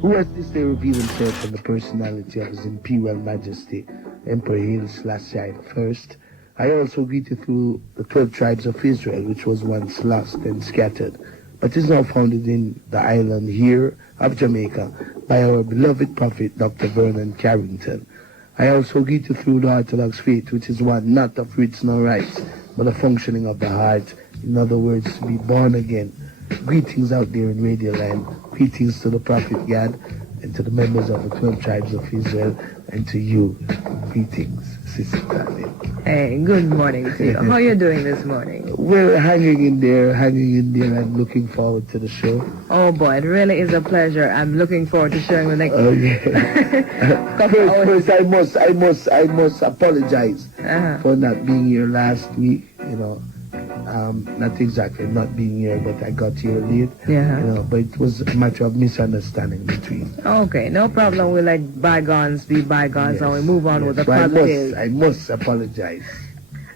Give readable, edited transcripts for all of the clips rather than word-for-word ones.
who has this day revealed himself in the personality of His Imperial Majesty, Emperor Haile Selassie I. I also greet you through the 12 tribes of Israel, which was once lost and scattered, but is now founded in the island here of Jamaica by our beloved prophet, Dr. Vernon Carrington. I also greet you through the Orthodox faith, which is one not of writs nor rites, but a functioning of the heart. In other words, to be born again. Greetings out there in Radio Land. Greetings to the Prophet God and to the members of the 12 tribes of Israel, and to you. Greetings, Sister Darling. Hey, good morning to you. How are you doing this morning? We're hanging in there, and looking forward to the show. Oh boy, it really is a pleasure. I'm looking forward to sharing the next. Oh yeah. First, I must apologize for not being here last week. You know, not exactly not being here, but I got here late. Yeah. You know, but it was a matter of misunderstanding between. Okay, no problem. We let bygones be bygones, and we move on with the so positive. I must apologize,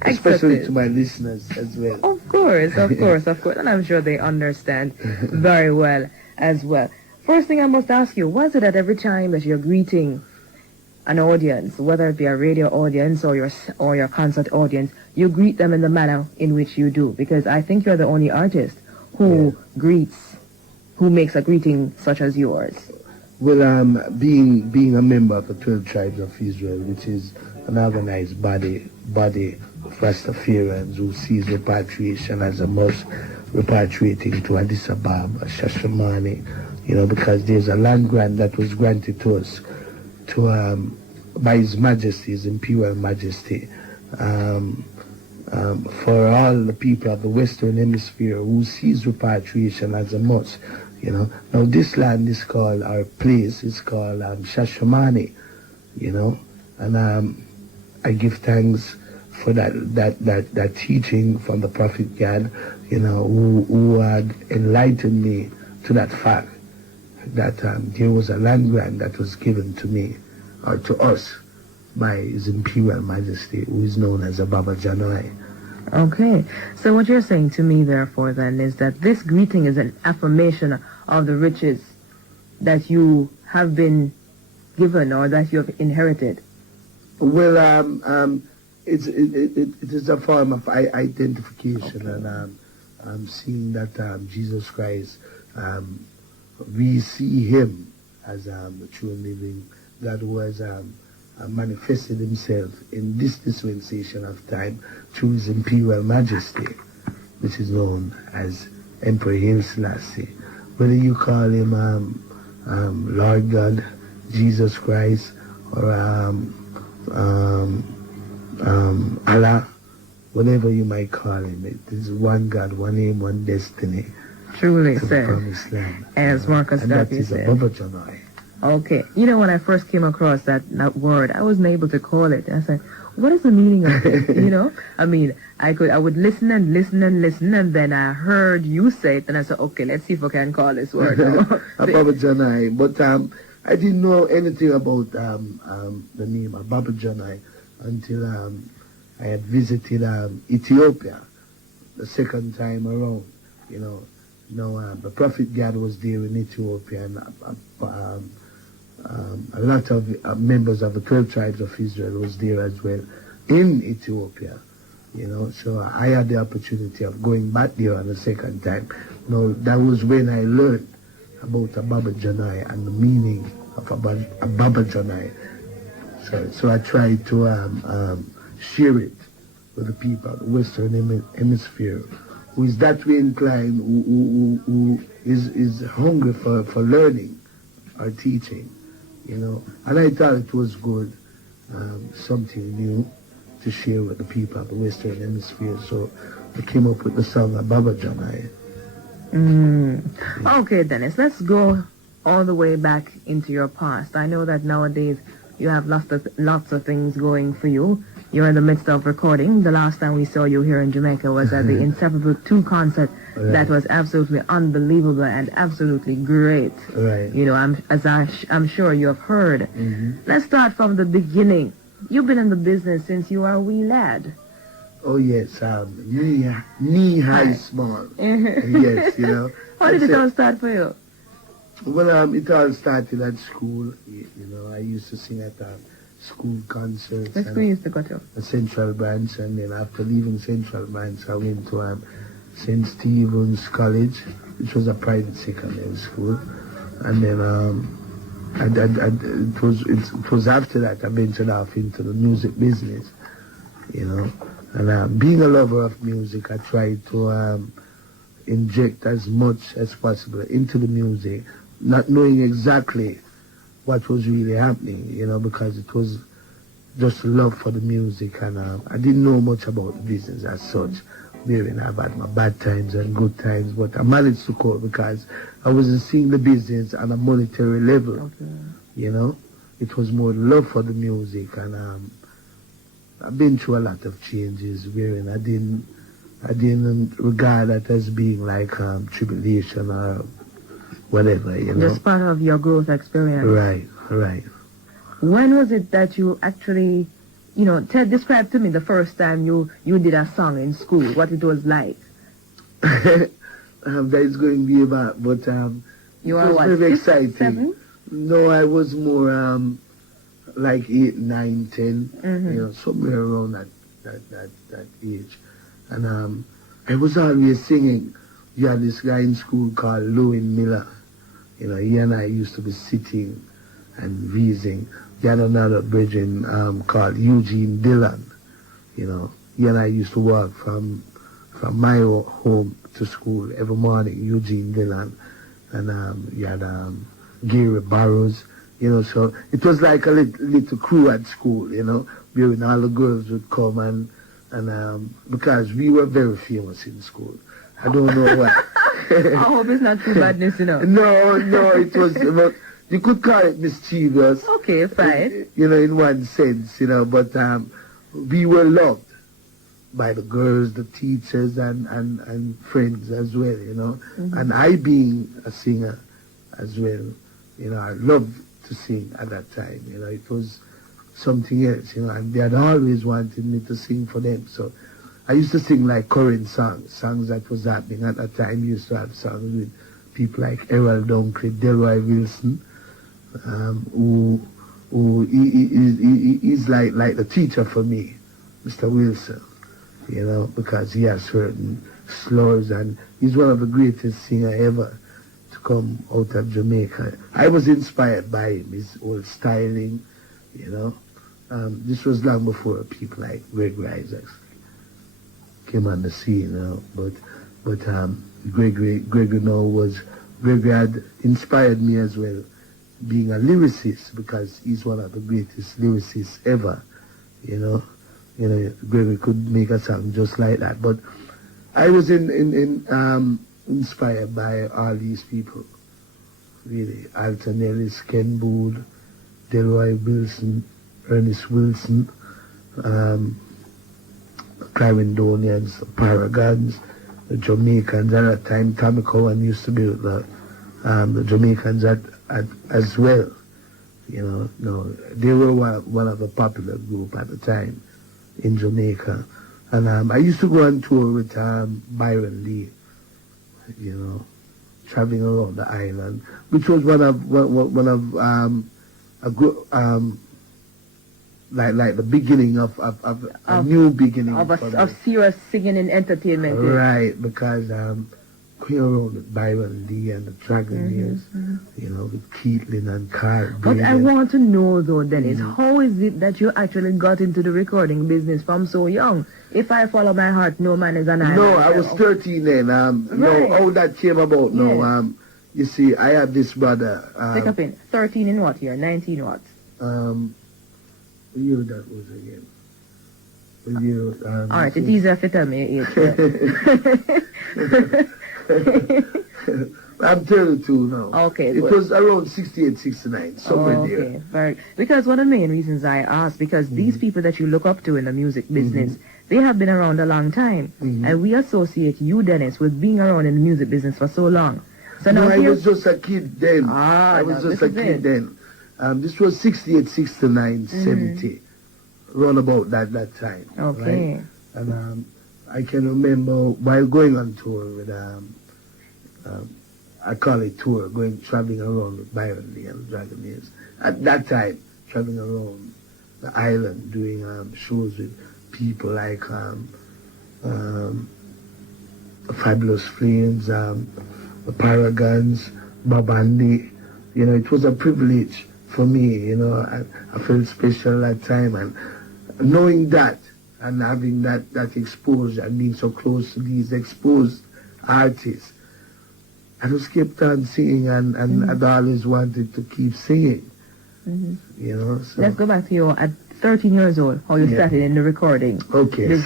especially to my listeners as well. Of course, and I'm sure they understand very well as well. First thing I must ask you, was it that every time that you're greeting an audience, whether it be a radio audience or your concert audience, you greet them in the manner in which you do? Because I think you're the only artist who makes a greeting such as yours. Well, being a member of the 12 tribes of Israel, which is an organized body of Rastafarians who sees repatriation as a must, repatriating to Addis Ababa, Shashamane, you know, because there's a land grant that was granted to us by His Majesty, His Imperial Majesty, for all the people of the Western Hemisphere who sees repatriation as a must. You know, now this land is called, our place is called Shashamane, you know, and I give thanks for that teaching from the Prophet God, you know, who had enlightened me to that fact that there was a land grant that was given to me, or to us, by His Imperial Majesty, who is known as Baba Janai. Okay, so what you're saying to me, therefore, then, is that this greeting is an affirmation of the riches that you have been given or that you have inherited. Well, it is a form of identification, okay. And I'm seeing that Jesus Christ, we see Him as the true and living God who has manifested Himself in this dispensation of time through His Imperial Majesty, which is known as Emperor Haile Selassie. Whether you call Him Lord God, Jesus Christ, or Allah, whatever you might call Him, it is one God, one aim, one destiny. Truly, to sir. The promised land. As Marcus Garvey said. And that is Baba Janai. Okay. You know, when I first came across that word, I wasn't able to call it. I said, what is the meaning of it? You know? I mean, I would listen, and then I heard you say it, and I said, okay, let's see if I can call this word. Baba Janai. But I didn't know anything about the name of Baba Janai until I had visited Ethiopia the second time around. You know, the Prophet God was there in Ethiopia, and a lot of members of the 12 tribes of Israel was there as well in Ethiopia. You know, so I had the opportunity of going back there on the second time. You know, that was when I learned about Baba Janai and the meaning of Baba Janai. So I tried to share it with the people of the Western Hemisphere, who is that way inclined, who is hungry for learning or teaching, you know. And I thought it was good, something new to share with the people of the Western Hemisphere. So I came up with the song of Baba Janai. Okay, Dennis, let's go all the way back into your past. I know that nowadays you have lots of things going for you. You're in the midst of recording. The last time we saw you here in Jamaica was at the Inseparable 2 concert. Right. That was absolutely unbelievable and absolutely great. Right. You know, I'm sure you have heard. Mm-hmm. Let's start from the beginning. You've been in the business since you were a wee lad. Oh, yes, knee high small. Yes, you know. How did it all start for you? Well, it all started at school. You know, I used to sing at school concerts. What school you used to go to? Central Branch, and then after leaving Central Branch, I went to St. Stephen's College, which was a private secondary school, and then it was after that I ventured off into the music business, you know, and being a lover of music, I tried to inject as much as possible into the music, not knowing exactly what was really happening, you know, because it was just love for the music, and I didn't know much about the business as such. Wherein I've had my bad times and good times, but I managed to cope because I wasn't seeing the business on a monetary level. Okay. You know, it was more love for the music, and I've been through a lot of changes wherein I didn't regard that as being like tribulation or whatever, you know. Just part of your growth experience. Right. When was it that you actually, you know, describe to me the first time you did a song in school, what it was like? That is going to be about, but you it are was what, very 6, exciting. 7? No, I was more like 8, 9, 10, you know, somewhere around that age. And I was always singing. You had this guy in school called Lowen Miller. You know, he and I used to be sitting and wheezing. He had another brethren called Eugene Dillon. You know, he and I used to walk from my home to school every morning, Eugene Dillon. And you had Gary Barrows, you know, so it was like a little crew at school, you know, where all the girls would come and because we were very famous in school. I don't know why. I hope it's not too badness, you know. No, it was, but you could call it mischievous. Okay, fine. You know, in one sense, you know, but we were loved by the girls, the teachers, and friends as well, you know. And I being a singer as well, you know, I loved to sing at that time, you know. It was something else, you know, and they had always wanted me to sing for them. So I used to sing like current songs that was happening at that time. We used to have songs with people like Errol Dunkley, Delroy Wilson, who he's like the teacher for me, Mr. Wilson, you know, because he has certain slurs, and he's one of the greatest singers ever to come out of Jamaica. I was inspired by him, his old styling, you know. This was long before people like Gregory Isaacs came on the scene, you know. But Gregory had inspired me as well, being a lyricist, because he's one of the greatest lyricists ever, you know. You know, Gregory could make a song just like that. But I was inspired by all these people, really. Alton Ellis, Ken Boone, Delroy Wilson, Ernest Wilson, Clarendonians, the Paragons, the Jamaicans. At that time, Tommy Cowan used to be with the Jamaicans as well. You know, no, they were one of the popular group at the time in Jamaica. And I used to go on tour with Byron Lee, you know, traveling around the island, which was one of a group, like the beginning of a new beginning of serious singing and entertainment. Right, because going around with Byron Lee and the Dragoneers, you know, with Keatlin and Carl. But I want to know though, Dennis, how is it that you actually got into the recording business from so young? If I follow my heart, no man is an island. No, I was 13 then. Right. No, how that came about, no. You see, I had this brother. Pick up in 13 in what year? 19 what? What year that was again? What year? All right, it's easier if you tell me your age. I'm 32 now. Okay. It was around 68, 69, somewhere there. Okay, very. Because one of the main reasons I asked, because these people that you look up to in the music business, they have been around a long time. And we associate you, Dennis, with being around in the music business for so long. So no, now I was just a kid then. I was just a kid then. This was 68, 69, 70. Around about that time. Okay. Right? And I can remember while going on tour with I call it tour, traveling around with Byron Lee and Dragonaires. At that time, traveling around the island, doing shows with people like Fabulous Flames, the Paragons, Bob Andy. You know, it was a privilege for me, you know. I felt special at that time, and knowing that and having that exposure and being so close to these exposed artists, I just kept on singing, and I'd always wanted to keep singing. You know. So. Let's go back to your at 13 years old. How you started in the recording? Okay, did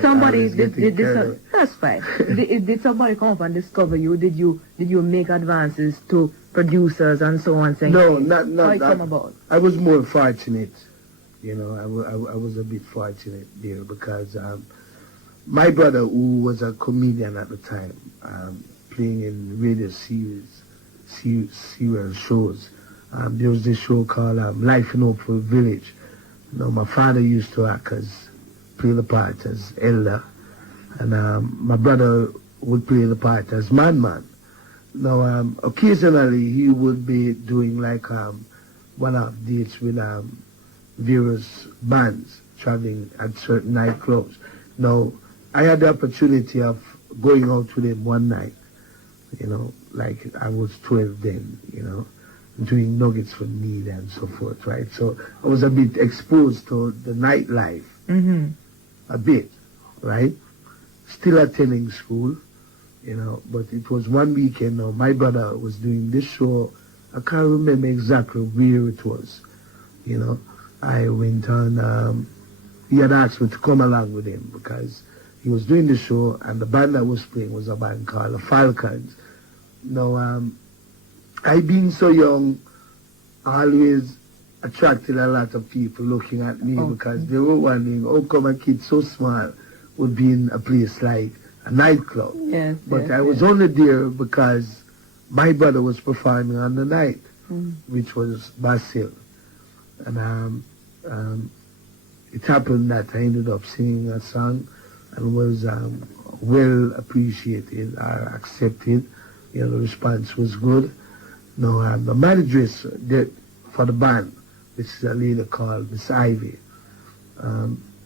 somebody? That's fine. did somebody come up and discover you? Did you make advances to producers and so on? Saying, no, not how it that. come about? I was more fortunate. You know, I was a bit fortunate there because my brother, who was a comedian at the time, playing in radio serial shows. There was this show called Life in Hopeful Village. You know, my father used to play the part as elder, and my brother would play the part as man. Now, occasionally he would be doing like one-off dates with various bands traveling at certain nightclubs. Now, I had the opportunity of going out with him one night. You know, like I was 12 then. You know. Doing Nuggets for Need and so forth, right? So I was a bit exposed to the nightlife, a bit, right? Still attending school, you know, but it was one weekend now. My brother was doing this show. I can't remember exactly where it was, you know. I went on, he had asked me to come along with him because he was doing the show, and the band that was playing was a band called the Falcons. Now, I, being so young, always attracted a lot of people looking at me because they were wondering, how come a kid so small would be in a place like a nightclub? But I was only there because my brother was performing on the night, which was Basil. And it happened that I ended up singing a song and was well appreciated or accepted. You know, the response was good. No, the manageress for the band, which is a lady called Miss Ivy.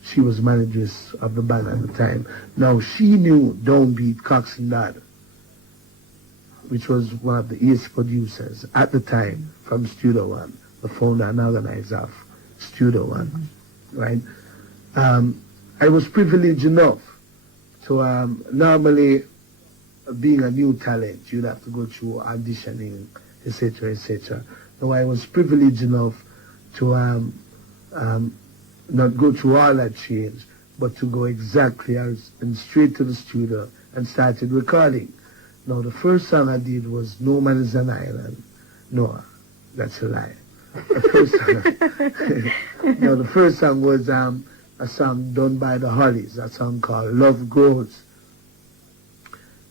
She was manageress of the band at the time. Now, she knew Downbeat Cox and Dad, which was one of the ace producers at the time from Studio One, the founder and organizer of Studio One, right? I was privileged enough to normally, being a new talent, you'd have to go through auditioning, etc., etc. Now, I was privileged enough to not go through all that change, but to go exactly and straight to the studio and started recording. Now, the first song I did was No Man is an Island. No, that's a lie. The first song was a song done by the Hollies, a song called Love Grows.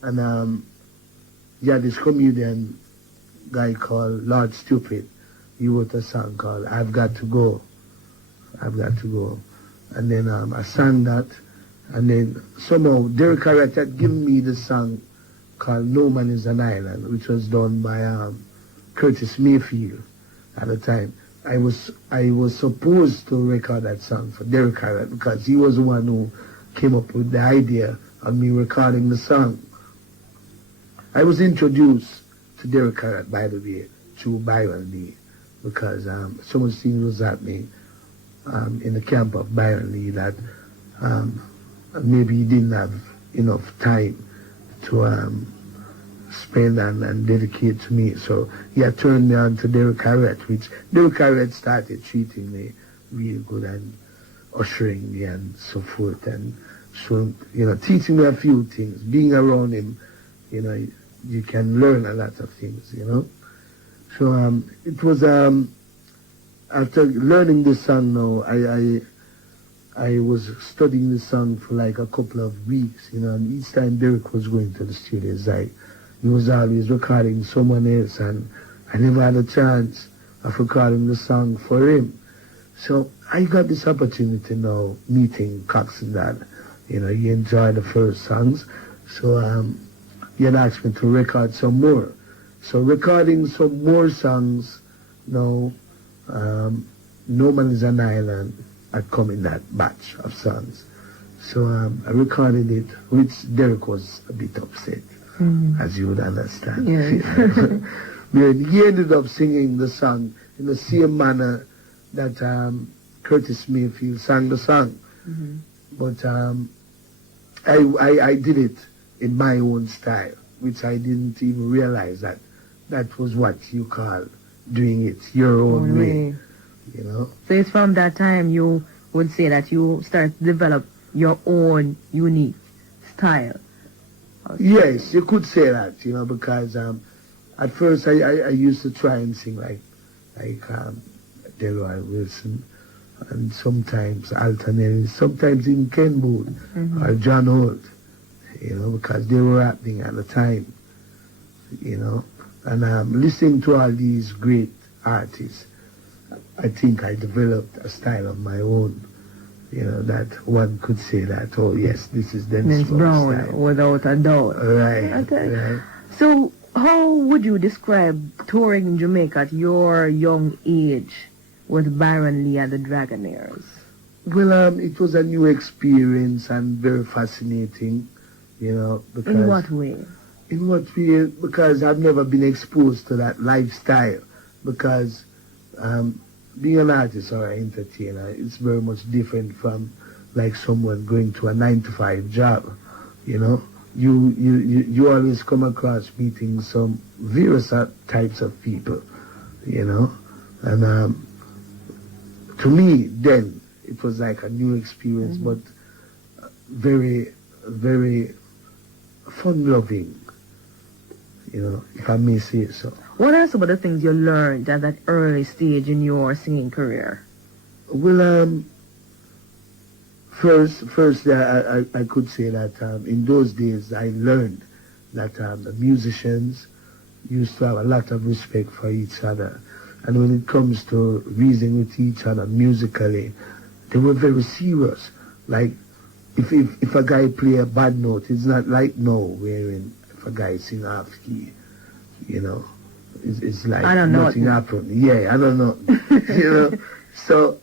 And yeah, this comedian guy called Lord Stupid, he wrote a song called I've Got to Go. I've Got to Go. And then I sang that, and then somehow Derek Harrett had given me the song called No Man is an Island, which was done by Curtis Mayfield at the time. I was supposed to record that song for Derek Harrett because he was the one who came up with the idea of me recording the song. I was introduced to Derek Harrett, by the way, through Byron Lee, because so much things was happening in the camp of Byron Lee that maybe he didn't have enough time to spend and dedicate to me. So he had turned me on to Derek Harrett, which Derek Harrett started treating me real good and ushering me and so forth, and so, teaching me a few things. Being around him, you can learn a lot of things, So it was, after learning this song now, I was studying the song for like a couple of weeks, and each time Derek was going to the studio, it's like he was always recording someone else, and I never had a chance of recording the song for him. So I got this opportunity now, meeting Cox and Dad. He enjoyed the first songs, so he had asked me to record some more. So recording some more songs now, No Man is an Island had come in that batch of songs. So I recorded it, which Derek was a bit upset, as you would understand. Yes. He ended up singing the song in the same manner that Curtis Mayfield sang the song. But I did it in my own style, which I didn't even realize that was what you call doing it your own way. You know. So it's from that time you would say that you start to develop your own unique style. Yes, you could say that, you know, because at first I used to try and sing like Delroy Wilson, and sometimes Alton, sometimes even Ken Boone or John Holt, you know, because they were happening at the time, you know. And listening to all these great artists, I think I developed a style of my own, you know, that one could say that, oh yes, this is Dennis Brown style. Without a doubt. Right, okay. Right. So how would you describe touring in Jamaica at your young age with Byron Lee and the Dragonaires? Well, it was a new experience and very fascinating, you know. Because in what way? In what way? Because I've never been exposed to that lifestyle. Because being an artist or an entertainer, it's very much different from like someone going to a 9-to-5 job, you know. You always come across meeting some various types of people, you know. And to me, then, it was like a new experience, but very, very fun-loving, you know, if I may say so. What are some of the things you learned at that early stage in your singing career? Well, first, I could say that in those days I learned that the musicians used to have a lot of respect for each other. And when it comes to reasoning with each other musically, they were very serious. Like, if a guy play a bad note, it's not like now, wherein if a guy sing half key, you know, it's like nothing happened. Yeah, I don't know. You know, so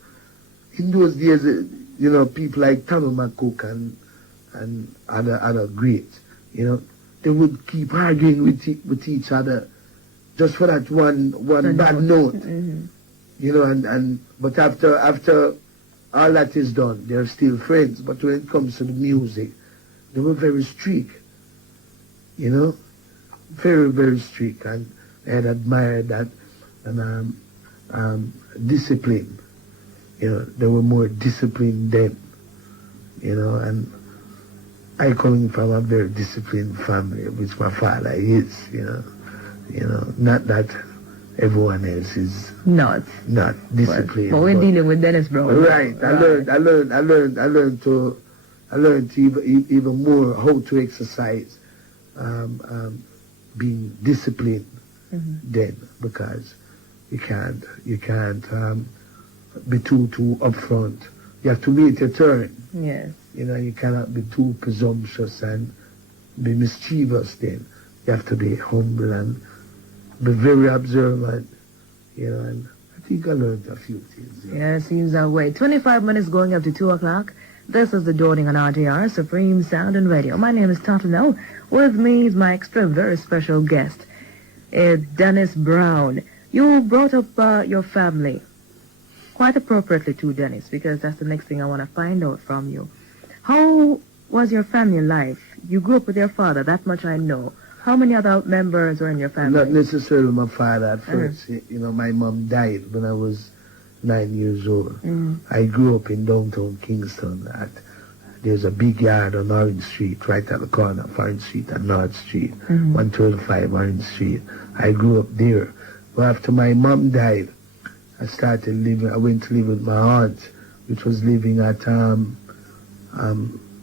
in those days, you know, people like Tano McCook and other greats, you know, they would keep arguing with each other just for that one bad note. You know, but after all that is done, they're still friends. But when it comes to the music, they were very strict, you know, very, very strict. And I had admired that. And discipline, you know, they were more disciplined then, you know. And I coming from a very disciplined family, which my father is, you know, not that everyone else is not disciplined. But we're dealing with Dennis Brown. Right. I learned to even more how to exercise being disciplined then, because you can't be too upfront. You have to wait your turn. Yes. You know, you cannot be too presumptuous and be mischievous then. You have to be humble and be very observant, you know, and I think I learned a few things. Yeah, it seems that way. 25 minutes going up to 2 o'clock. This is the Dawning on RJR, Supreme Sound and Radio. My name is Tottenham. With me is my extra very special guest, Dennis Brown. You brought up your family. Quite appropriately too, Dennis, because that's the next thing I want to find out from you. How was your family life? You grew up with your father, that much I know. How many other members were in your family? Not necessarily my father at first. You know, my mom died when I was 9 years old. I grew up in downtown Kingston. There's a big yard on Orange Street, right at the corner of Orange Street and North Street, 125 Orange Street. I grew up there. But after my mom died, I went to live with my aunt, which was living at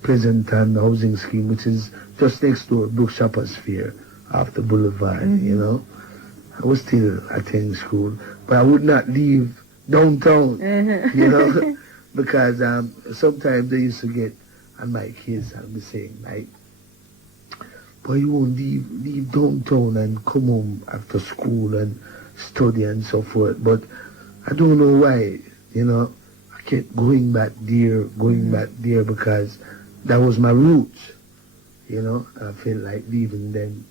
Pleasanton Housing Scheme, which is just next door, Brook Shoppers Fair, off the boulevard, you know. I was still attending school, but I would not leave downtown, you know, because sometimes they used to get on my kids and be saying, like, but he won't leave downtown and come home after school and study and so forth. But I don't know why, I kept going back there, because that was my roots, I felt like leaving them.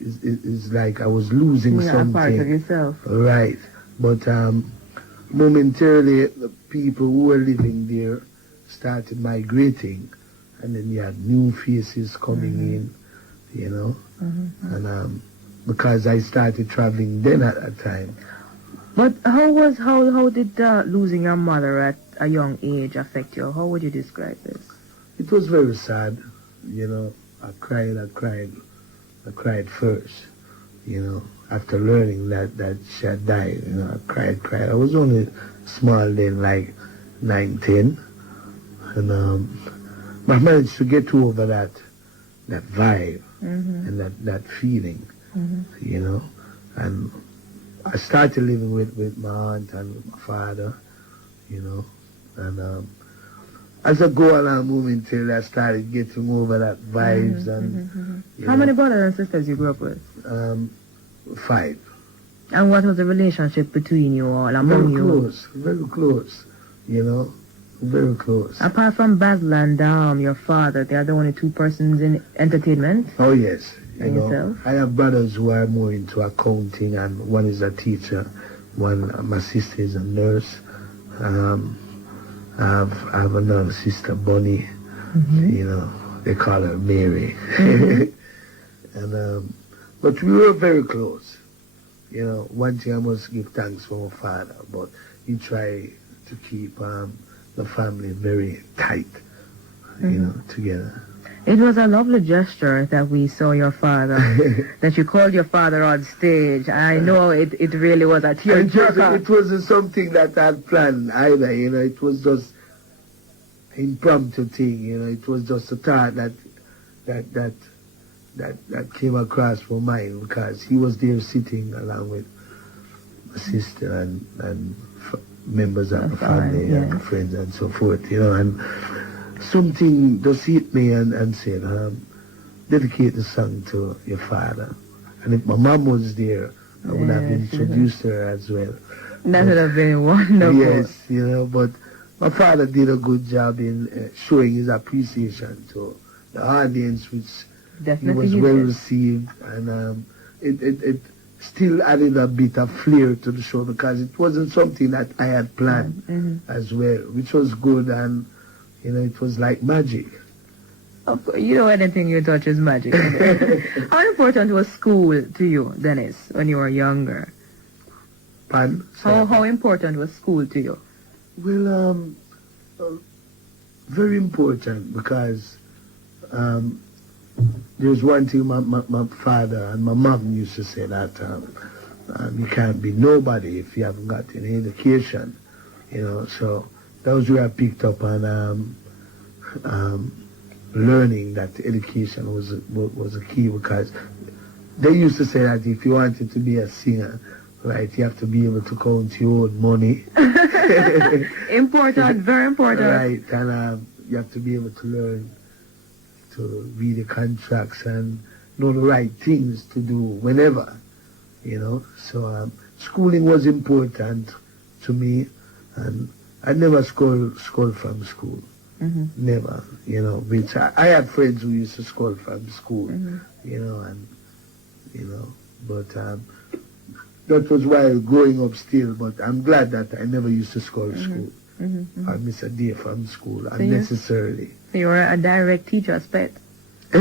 It's like I was losing something. A part of yourself. Right. But momentarily, the people who were living there started migrating, and then you had new faces coming in, and because I started traveling then at that time. But how did losing your mother at a young age affect you? How would you describe this? It was very sad, I cried first, after learning that she had died, I cried. I was only small then, like 9, 10, and I managed to get over that vibe and that feeling, and I started living with my aunt and my father, and as I go along momentarily, I started getting over that vibes and. How many brothers and sisters you grew up with? 5. And what was the relationship between you all, among you? Very close, very close. Apart from Basil and your father, they are the only 2 persons in entertainment? Oh, yes. Yourself? I have brothers who are more into accounting, and one is a teacher, my sister is a nurse. I have another sister, Bonnie, they call her Mary. And but we were very close. One thing I must give thanks for my father, but he tried to keep the family very tight, together. It was a lovely gesture that we saw your father, that you called your father on stage. I know it really was a tearjerker. It wasn't something that I had planned either, it was just impromptu thing, it was just a thought that came across my mind, because he was there sitting along with my sister and members of the family and friends and so forth, and something just hit me and said, dedicate the song to your father. And if my mom was there, I would have introduced her as well. That would have been wonderful. Yes, but my father did a good job in showing his appreciation to the audience, which Definitely he was well received, and it still added a bit of flair to the show, because it wasn't something that I had planned as well, which was good, and it was like magic. Of course, anything you touch is magic. How important was school to you, Dennis, when you were younger? Pardon? How important was school to you? Well, very important, because there's one thing my father and my mom used to say, that you can't be nobody if you haven't got any education, so that was where I picked up on learning that education was a key, because they used to say that if you wanted to be a singer, right, you have to be able to count your own money. Important, very important. Right, and you have to be able to learn to read the contracts and know the right things to do whenever, So schooling was important to me, and I never scored from school. Never, which I had friends who used to score from school, but that was while growing up still, but I'm glad that I never used to score school. I miss a day from school unnecessarily. So you were a direct teacher's pet. You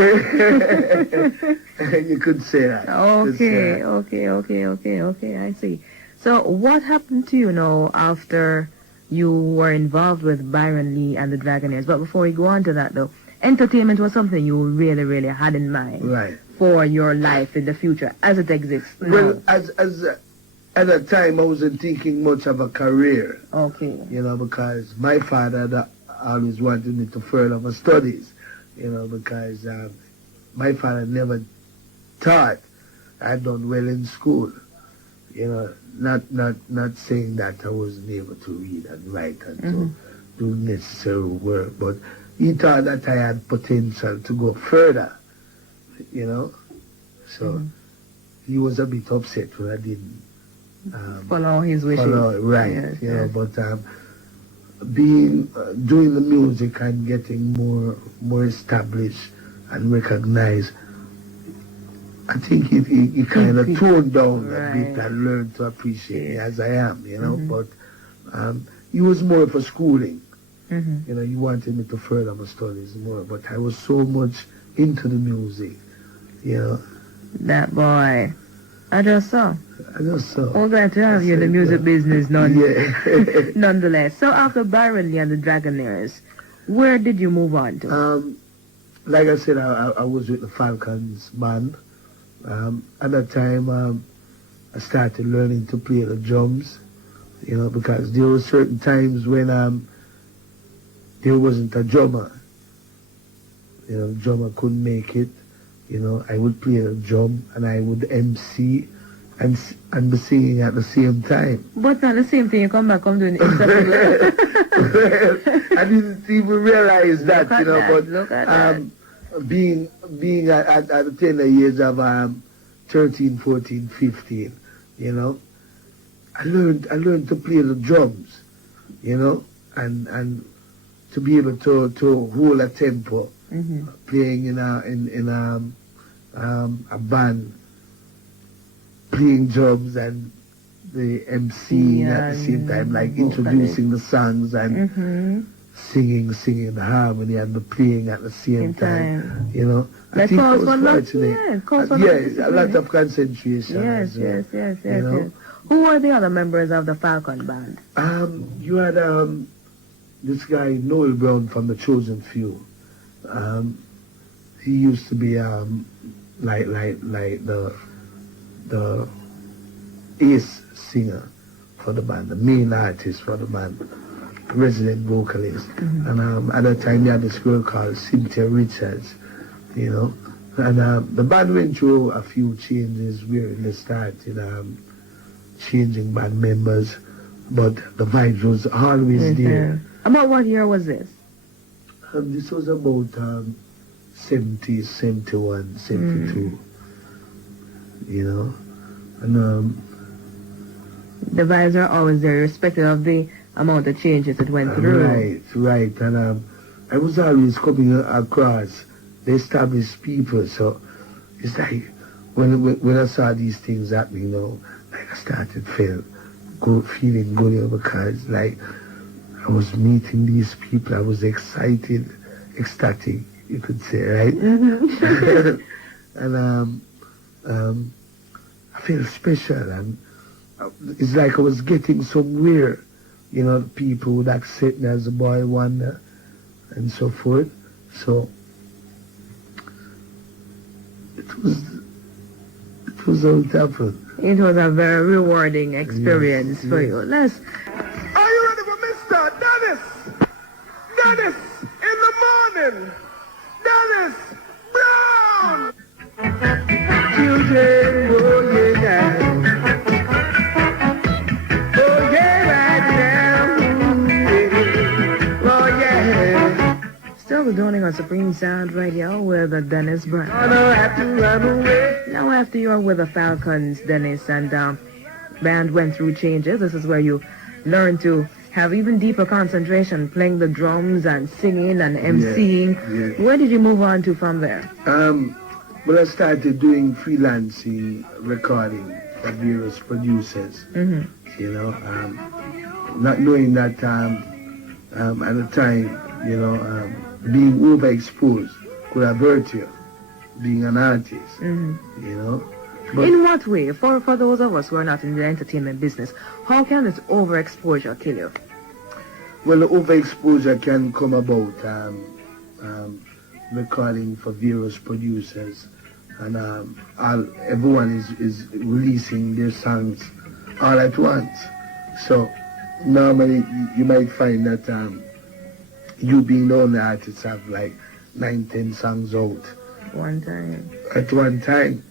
could say that. Okay, I see. So what happened to you now after you were involved with Byron Lee and the Dragonaires? But before we go on to that, though, entertainment was something you really, really had in mind for your life in the future as it exists now. Well, at that time, I wasn't thinking much of a career. Okay. Because my father always wanted me to further my studies, because my father never thought I'd done well in school. Not saying that I wasn't able to read and write and to do necessary work, but he thought that I had potential to go further, you know. So he was a bit upset when I didn't follow his wishes. Right, yes, you know, but doing the music and getting more established and recognized, I think it kind of toned down a bit and learned to appreciate me as I am, you know. But it was more for schooling. You know, he wanted me to further my studies more, but I was so much into the music, you know. That boy. I just saw. I'm glad to have you in the music business Yeah. nonetheless. So after Byron Lee and the Dragonaires, where did you move on to? Like I said, I was with the Falcons band. At that time, I started learning to play the drums, you know, because there were certain times when there wasn't a drummer. You know, the drummer couldn't make it. You know, I would play the drum and I would MC and be singing at the same time. But not the same thing. You come back, I'm doing it. I didn't even realize that, you know. But look at that. Being at the tender age of 13, 14, 15, you know, I learned to play the drums, you know, and to be able to hold a tempo, playing in a band, playing drums and the MC at the same time, like introducing the songs and singing the harmony and the playing at the same time, you know. I think calls for a lot of concentration. Yes. Who were the other members of the Falcon band? You had this guy Emmanuel Brown from the Chosen Few. He used to be like the ace singer for the band, the main artist for the band, resident vocalist. And at that time, he had this girl called Cynthia Richards, you know. And the band went through a few changes. We were in the start, changing band members, but the vibes was always there. About what year was this? This was about 70, 71, 72, you know. And the vibes are always there, irrespective of the amount of changes it went through. Right. And I was always coming across the established people, so it's like when I saw these things happening, you know, like I started feeling good, because like I was meeting these people, I was excited, ecstatic, you could say, right? And I feel special, and it's like I was getting somewhere, you know, people would accept me as a boy wonder and so forth. So it was all happened. It was a very rewarding experience for you. Are you ready for Mr. Dennis in the morning? Dennis Brown! Children, oh yeah. Oh yeah, right now. Oh yeah. Still joining on Supreme Sound Radio with Dennis Brown. Gonna have to run away. Now after you are with the Falcons, Dennis, and band went through changes, this is where you learn to have even deeper concentration, playing the drums and singing and MCing. Yes. Where did you move on to from there? Well, I started doing freelancing recording for various producers, you know, not knowing that at the time, you know, being overexposed could have hurt you, being an artist, you know. But in what way? For those of us who are not in the entertainment business, how can this overexposure kill you? Well, the overexposure can come about recording for various producers, and everyone is releasing their songs all at once. So normally you might find that you being the only artist have like 9, 10 songs out at one time.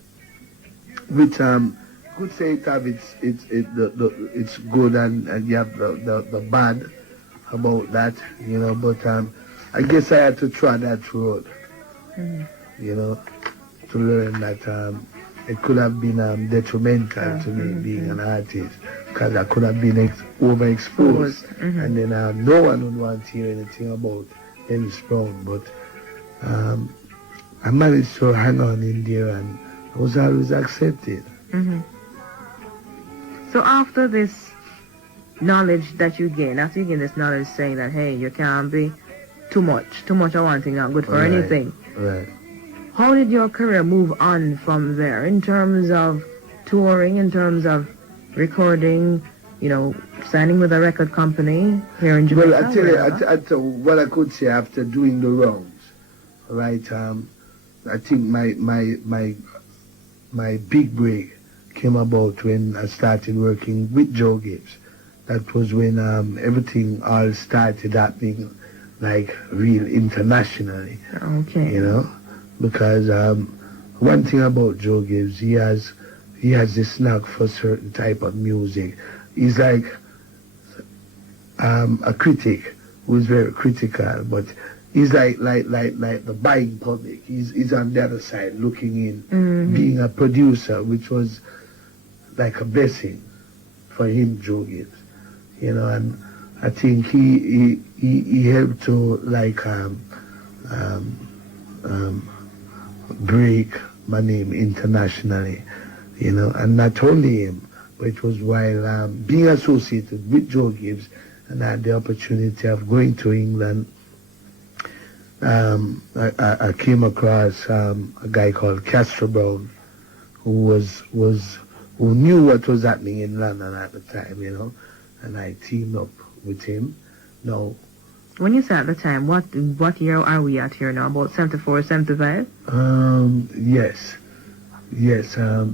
Which could say it have it's good and you have the bad about that, you know. But I guess I had to try that road, you know. to learn that it could have been detrimental to me being an artist, because I could have been overexposed, and then no one would want to hear anything about Ellis Brown. But I managed to hang on in there, and I was always accepted. So after this knowledge that you gain, after you gain this knowledge saying that, hey, you can't be too much of one thing, not good for anything. Right. How did your career move on from there in terms of touring, in terms of recording, signing with a record company here in Jamaica? Well, I tell you, what I could say after doing the rounds, right? I think my big break came about when I started working with Joe Gibbs. That was when everything all started happening, like real internationally. Okay. Because one thing about Joe Gibbs, he has this knack for certain type of music. He's like a critic who's very critical, but he's like the buying public. He's on the other side looking in, being a producer, which was like a blessing for him, Joe Gibbs. And I think he helped to like break my name internationally, and not only him, but it was while being associated with Joe Gibbs, and I had the opportunity of going to England. I came across a guy called CastroBrown, who knew what was happening in London at the time, and I teamed up with him. Now, when you say at the time, what year are we at here now? About 74, 75? Yes. I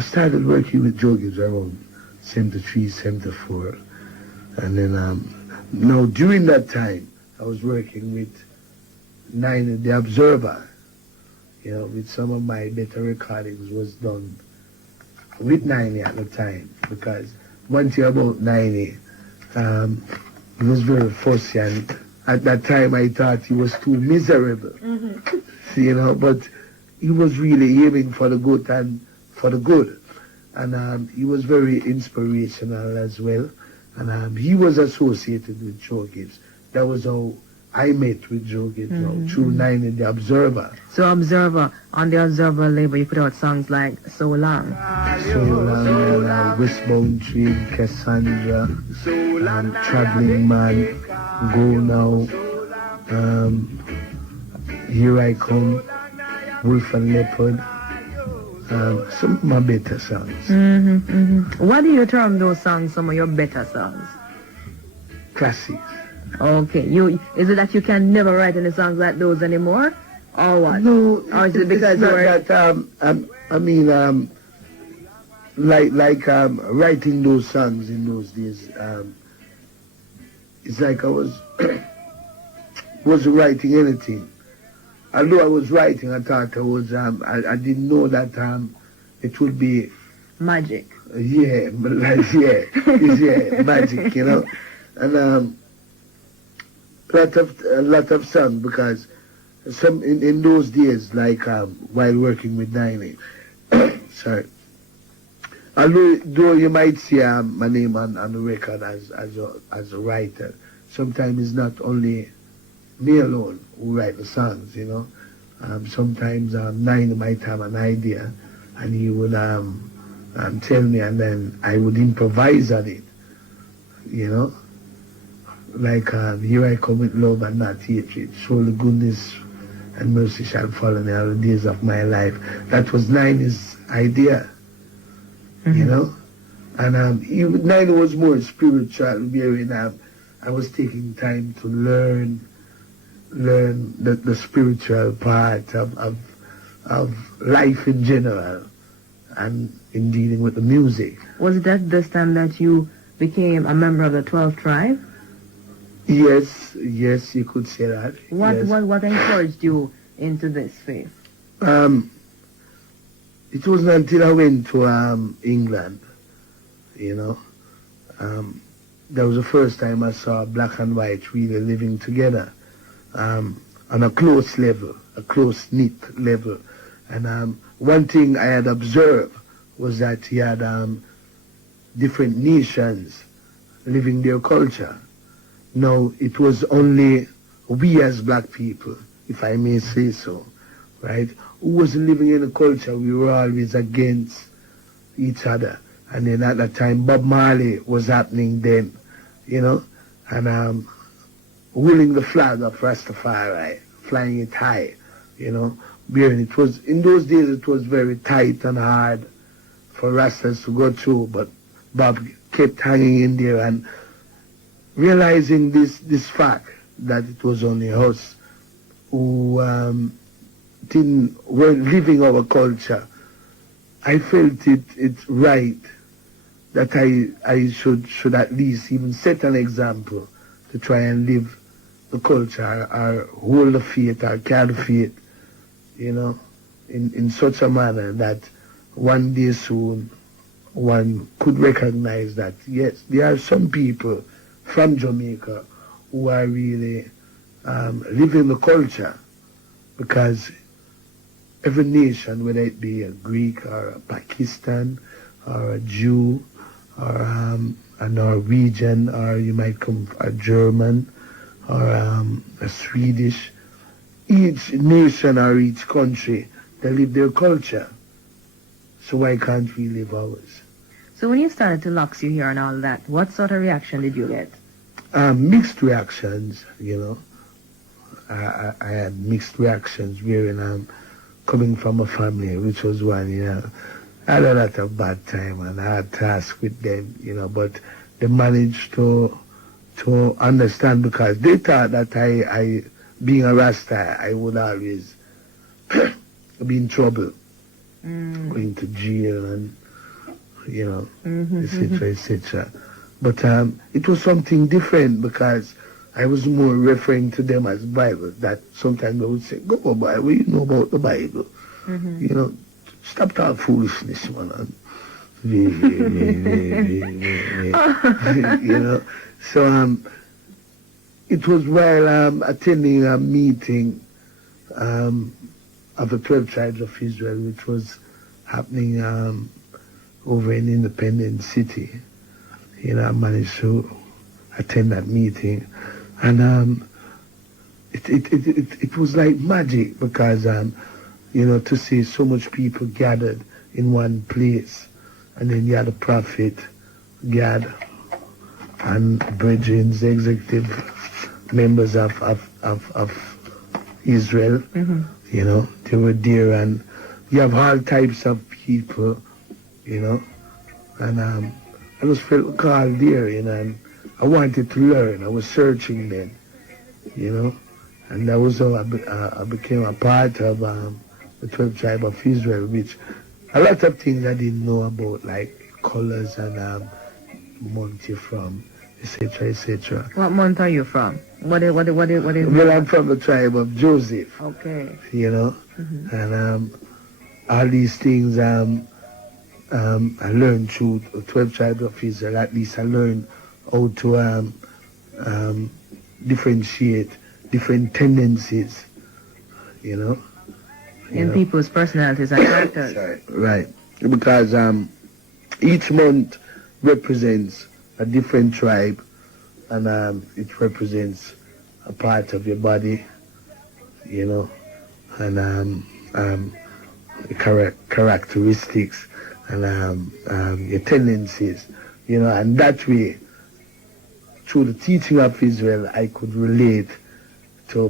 started working with Joe Gibbs around 73, 74. And then, now during that time, I was working with Niney, The Observer. With some of my better recordings was done with Niney at the time. Because one thing about Niney, he was very fussy, and at that time I thought he was too miserable. But he was really aiming for the good and for the good. And he was very inspirational as well. And he was associated with Joe Gibbs. That was how I met with Joe Gibbs, through Niney, The Observer. So Observer, on the Observer label, you put out songs like So Long. So Long, and Westbound Train, Cassandra, Traveling Man, Go Now, Here I Come, Wolf and Leopard, some of my better songs. What do you term those songs, some of your better songs? Classics. Okay, is it that you can never write any songs like those anymore, or what? No, or is it because it's that writing those songs in those days. It's like I wasn't writing anything. Although I was writing, I thought I was. I didn't know that it would be magic. Yeah, magic, and. A lot of songs, because some in those days, like while working with Niney, sorry. Although you might see my name on the record as a writer, sometimes it's not only me alone who write the songs. Sometimes Niney might have an idea, and he would tell me, and then I would improvise on it. Like Here I Come With Love and Not Hatred, Surely Goodness and Mercy Shall Follow Me All the Days of My Life. That was Niney's idea, And Niney was more spiritual, wherein I was taking time to learn the spiritual part of life in general, and in dealing with the music. Was that this time that you became a member of the 12th tribe? Yes, you could say that. What encouraged you into this faith? It wasn't until I went to England, that was the first time I saw black and white really living together on a close level, a close-knit level. And one thing I had observed was that he had different nations living their culture. Now, it was only we as black people, if I may say so, right, who was living in a culture we were always against each other. And then at that time, Bob Marley was happening then, you know, and holding the flag of Rastafari, flying it high, you know, bearing it. Was in those days it was very tight and hard for Rastas to go through, but Bob kept hanging in there and realizing this fact that it was only us who weren't living our culture. I felt it right that I should at least even set an example to try and live the culture or hold the faith or carry the faith, you know, in such a manner that one day soon one could recognize that, yes, there are some people from Jamaica who are really living the culture, because every nation, whether it be a Greek or a Pakistan or a Jew or a Norwegian, or you might come a German or a Swedish, each nation or each country, they live their culture. So why can't we live ours? So when you started to Lux You Here and all that, what sort of reaction did you get? Mixed reactions, you know. I had mixed reactions wherein I'm coming from a family, which was one, you know. I had a lot of bad time and I had tasks with them, you know, but they managed to understand, because they thought that I being a Rasta, I would always be in trouble, going to jail and, you know, etc., etc. But it was something different, because I was more referring to them as Bible, that sometimes they would say, go on, Bible, you know about the Bible. You know, stop that foolishness, man. You know, so it was while attending a meeting of the 12 tribes of Israel, which was happening over in Independent City. You know, I managed to attend that meeting, and it was like magic, because you know, to see so much people gathered in one place, and then you had the prophet, Gad, and brethren, executive members of Israel. You know, they were there, and you have all types of people, you know, and I just felt called there, you know, and I wanted to learn. I was searching then, you know, and that was how I became a part of the 12 tribe of Israel, which a lot of things I didn't know about, like colors and month you're from, etc., etc. What month are you from? What is Well, I'm from the tribe of Joseph. Okay. You know, and all these things I learned through the 12 tribes of Israel. At least I learned how to differentiate different tendencies, you know. In people's personalities and characters. Right. Because each month represents a different tribe, and it represents a part of your body, you know, and characteristics and your tendencies, you know, and that way, through the teaching of Israel, I could relate to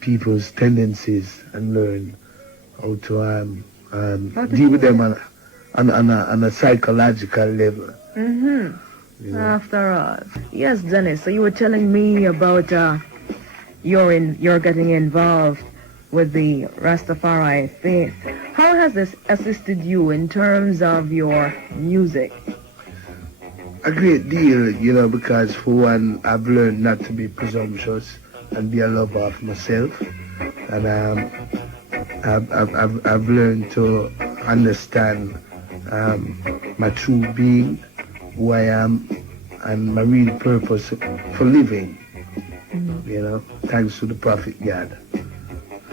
people's tendencies and learn how to deal with them on a psychological level. You know? After all, yes, Dennis. So you were telling me about you're getting involved with the Rastafari faith. How has this assisted you in terms of your music? A great deal, you know, because for one, I've learned not to be presumptuous and be a lover of myself, and I've learned to understand my true being, who I am, and my real purpose for living. You know, thanks to the Prophet God.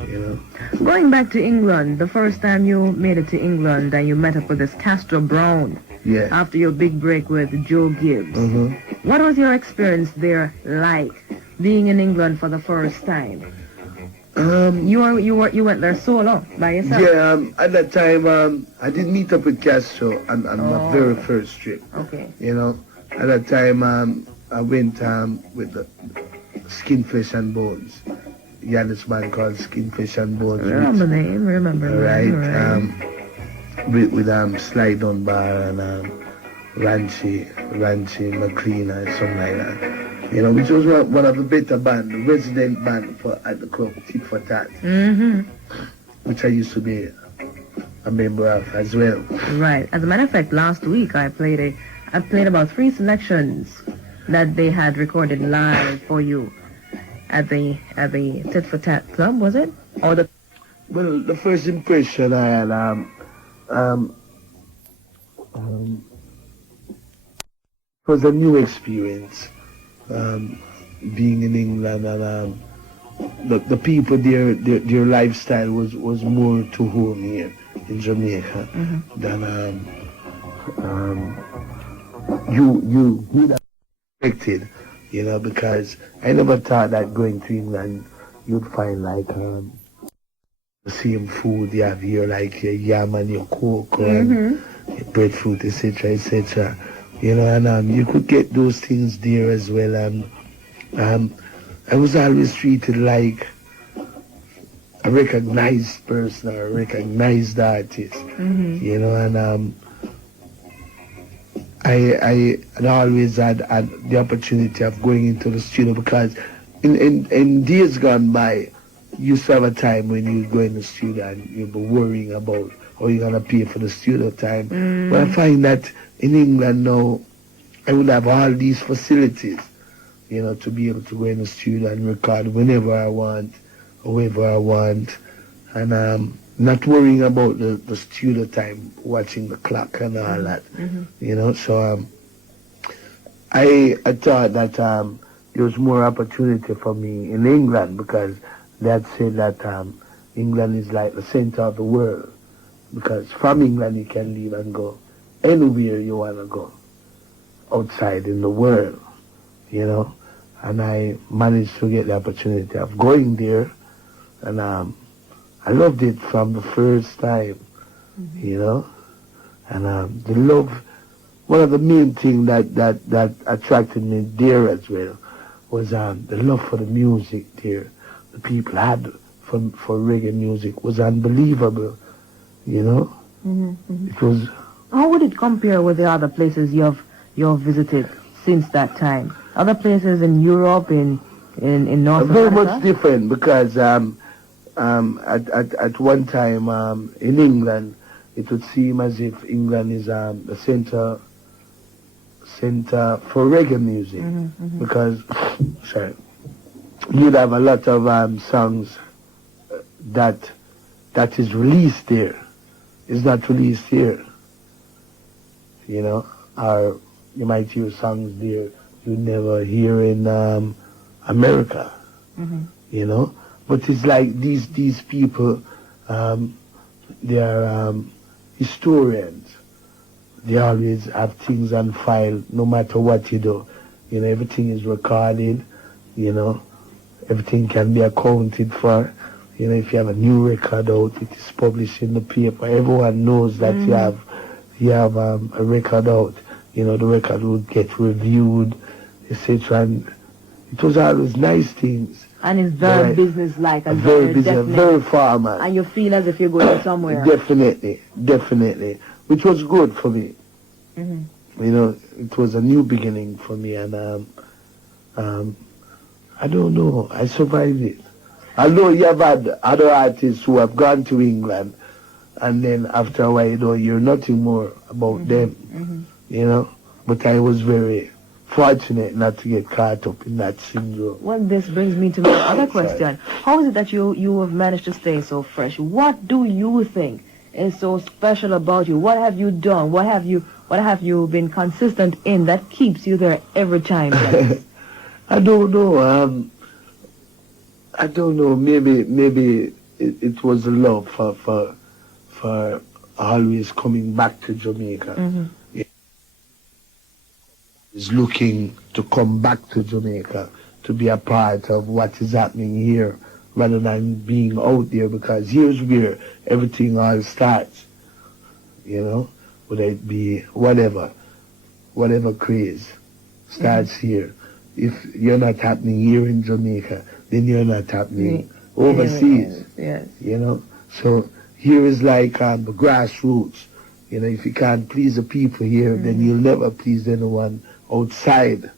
you know. Going back to England, the first time you made it to England and you met up with this Brown. Yeah. After your big break with Joe Gibbs. What was your experience there like, being in England for the first time? You went there solo by yourself? Yeah, at that time, I did meet up with Castro on my very first trip. Okay. You know, at that time, I went with the Skin, Flesh and Bones. You had this man called Skin, Flesh and Bones. Remember name, right. Right. With Sly Dunbar and Ranchy McLean and something like that. You know, which was one of the better band, the resident band at the club, Tit for Tat. Which I used to be a member of as well. Right. As a matter of fact, last week I played about 3 selections that they had recorded live for you at the Tit for Tat club, was it? Or the Well, the first impression I had was a new experience, being in England, and the people there, their lifestyle was more to home here in Jamaica than you would have expected, you know, because I never thought that going to England you'd find like the same food you have here, like your yam and your cocoa and your breadfruit, etc., etc. You know, and you could get those things there as well. And I was always treated like a recognized person or a recognized artist. You know, and I always had the opportunity of going into the studio, because in days gone by, you used to have a time when you go in the studio and you'll be worrying about how you're going to pay for the studio time. But I find that in England now, I would have all these facilities, you know, to be able to go in the studio and record whenever I want, however I want, and not worrying about the studio time, watching the clock and all that, you know. So I thought that there was more opportunity for me in England, because they had said that England is like the center of the world, because from England you can leave and go anywhere you want to go outside in the world, you know. And I managed to get the opportunity of going there, and I loved it from the first time, you know. And the love, one of the main things that attracted me there as well was the love for the music there. The people had for reggae music was unbelievable, you know. It was. How would it compare with the other places you've visited since that time? Other places in Europe, in North America? Very much different, because at one time in England, it would seem as if England is the center for reggae music, because you'd have a lot of songs that is released there. It's not released here, you know. Or you might hear songs there you never hear in America, you know. But it's like these people, they are historians. They always have things on file, no matter what you do. You know, everything is recorded, you know. Everything can be accounted for. You know, if you have a new record out, it is published in the paper. Everyone knows that you have a record out. You know, the record would get reviewed, etc. And it was always nice things. And it's very business-like and very business, very formal. And you feel as if you're going somewhere. Definitely. Which was good for me. You know, it was a new beginning for me, and I don't know, I survived it. Although you have had other artists who have gone to England, and then after a while you don't hear nothing more about them, you know. But I was very fortunate not to get caught up in that syndrome. Well, this brings me to my other question. How is it that you have managed to stay so fresh? What do you think is so special about you? What have you done? What have you been consistent in that keeps you there every time? I don't know. I don't know. Maybe it was a love for always coming back to Jamaica. Is looking to come back to Jamaica to be a part of what is happening here rather than being out there, because here's where everything all starts, you know, whether it be whatever craze starts here. If you're not happening here in Jamaica, then you're not happening overseas. Yes. You know, so here is like the grassroots. You know, if you can't please the people here, then you'll never please anyone outside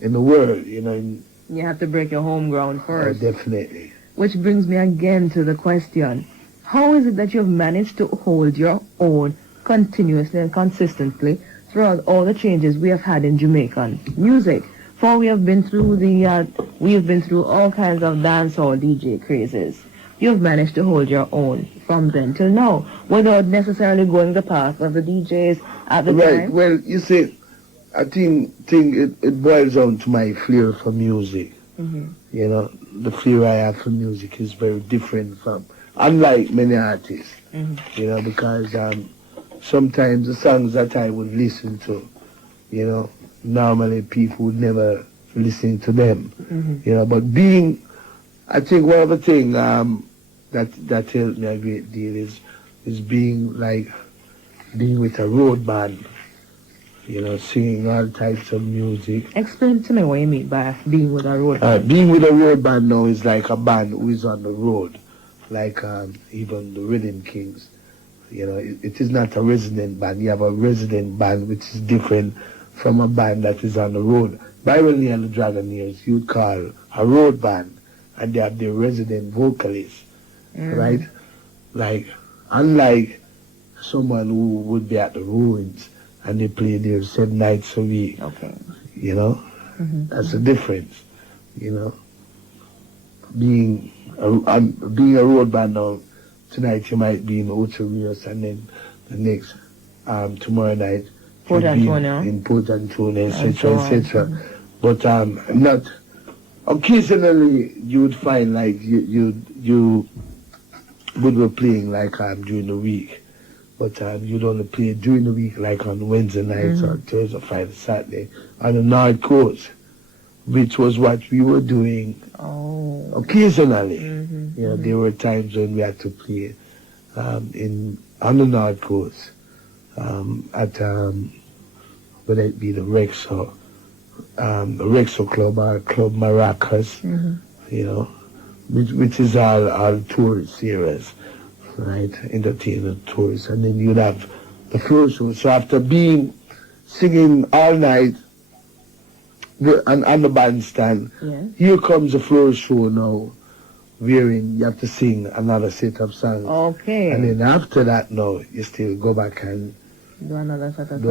in the world, you know. You have to break your home ground first. Definitely. Which brings me again to the question, how is it that you've managed to hold your own continuously and consistently throughout all the changes we have had in Jamaican music? For we have been through all kinds of dancehall DJ crazes. You've managed to hold your own from then till now, without necessarily going the path of the DJs at the time. Right. Well, you see, I think it boils down to my flair for music. You know, the flair I have for music is very different from, unlike many artists. You know, because sometimes the songs that I would listen to, you know, normally people would never listen to them. You know, but I think one of the things that helped me a great deal is being with a road band. You know, singing all types of music. Explain to me what you mean by being with a road band. Being with a road band now is like a band who is on the road, like even the Rhythm Kings. You know, it is not a resident band. You have a resident band which is different from a band that is on the road. Byron Lee and the Dragonaires, you'd call a road band, and they have their resident vocalist, right? Like, unlike someone who would be at the ruins and they play there 7 nights a week. Okay. You know, that's the difference. You know, being a road band now. Tonight you might be in Ocho Rios, and then the next tomorrow night Port Antonio, in Port Antonio, etc., etc. But not occasionally you would find like you would be playing like during the week. But you'd only play during the week, like on Wednesday nights or Thursday, Friday, Saturday, on the North Coast, which was what we were doing occasionally. You know, there were times when we had to play on the North Coast at whether it be the Rexo Club or Club Maracas, you know, which is all tourist areas. Right, entertainment tourists, and then you'd have the floor show. So after singing all night on the bandstand, here comes the floor show now, wherein you have to sing another set of songs. Okay. And then after that, now you still go back and do another set of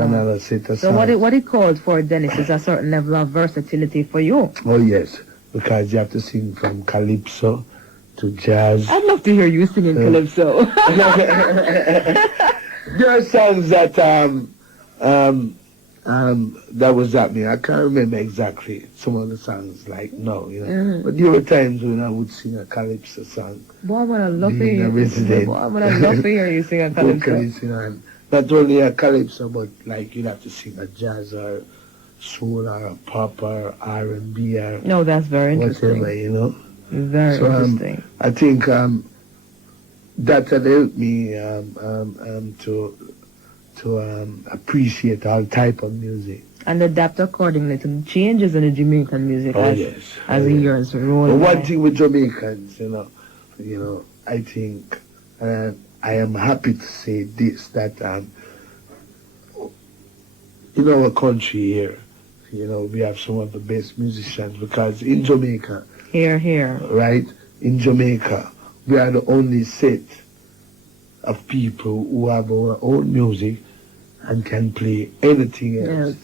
songs. So what it calls for, Dennis, is a certain level of versatility for you. Oh yes, because you have to sing from calypso to jazz. I'd love to hear you singing calypso. There are songs that that was happening. I can't remember exactly some of the songs like no, you know. But there were times when I would sing a calypso song. Boy, I would love to hear you sing a calypso. Vocalist, you know, and not only a calypso, but like you'd have to sing a jazz or soul or a pop or R&B or no, that's very interesting. Whatever, you know. Very interesting. I think that had helped me to appreciate all type of music and adapt accordingly to the changes in the Jamaican music as the years roll. The one thing with Jamaicans, you know, I think I am happy to say this, that in our country here, you know, we have some of the best musicians, because in Jamaica. Here. Right? In Jamaica, we are the only set of people who have our own music and can play anything else.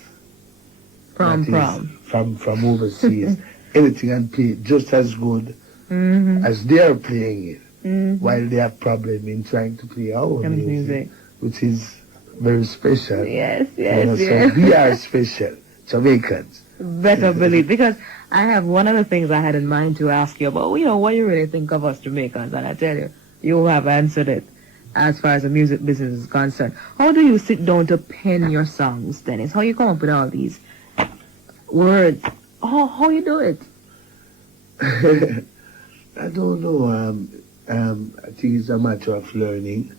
From overseas. Anything, and play just as good as they are playing it, while they have problem in trying to play our music, which is very special. Yes. So we are special, Jamaicans. Better believe, because I have one of the things I had in mind to ask you about, what you really think of us Jamaicans, and I tell you, you have answered it as far as the music business is concerned. How do you sit down to pen your songs, Dennis? How you come up with all these words? How you do it? I don't know. I think it's a matter of learning.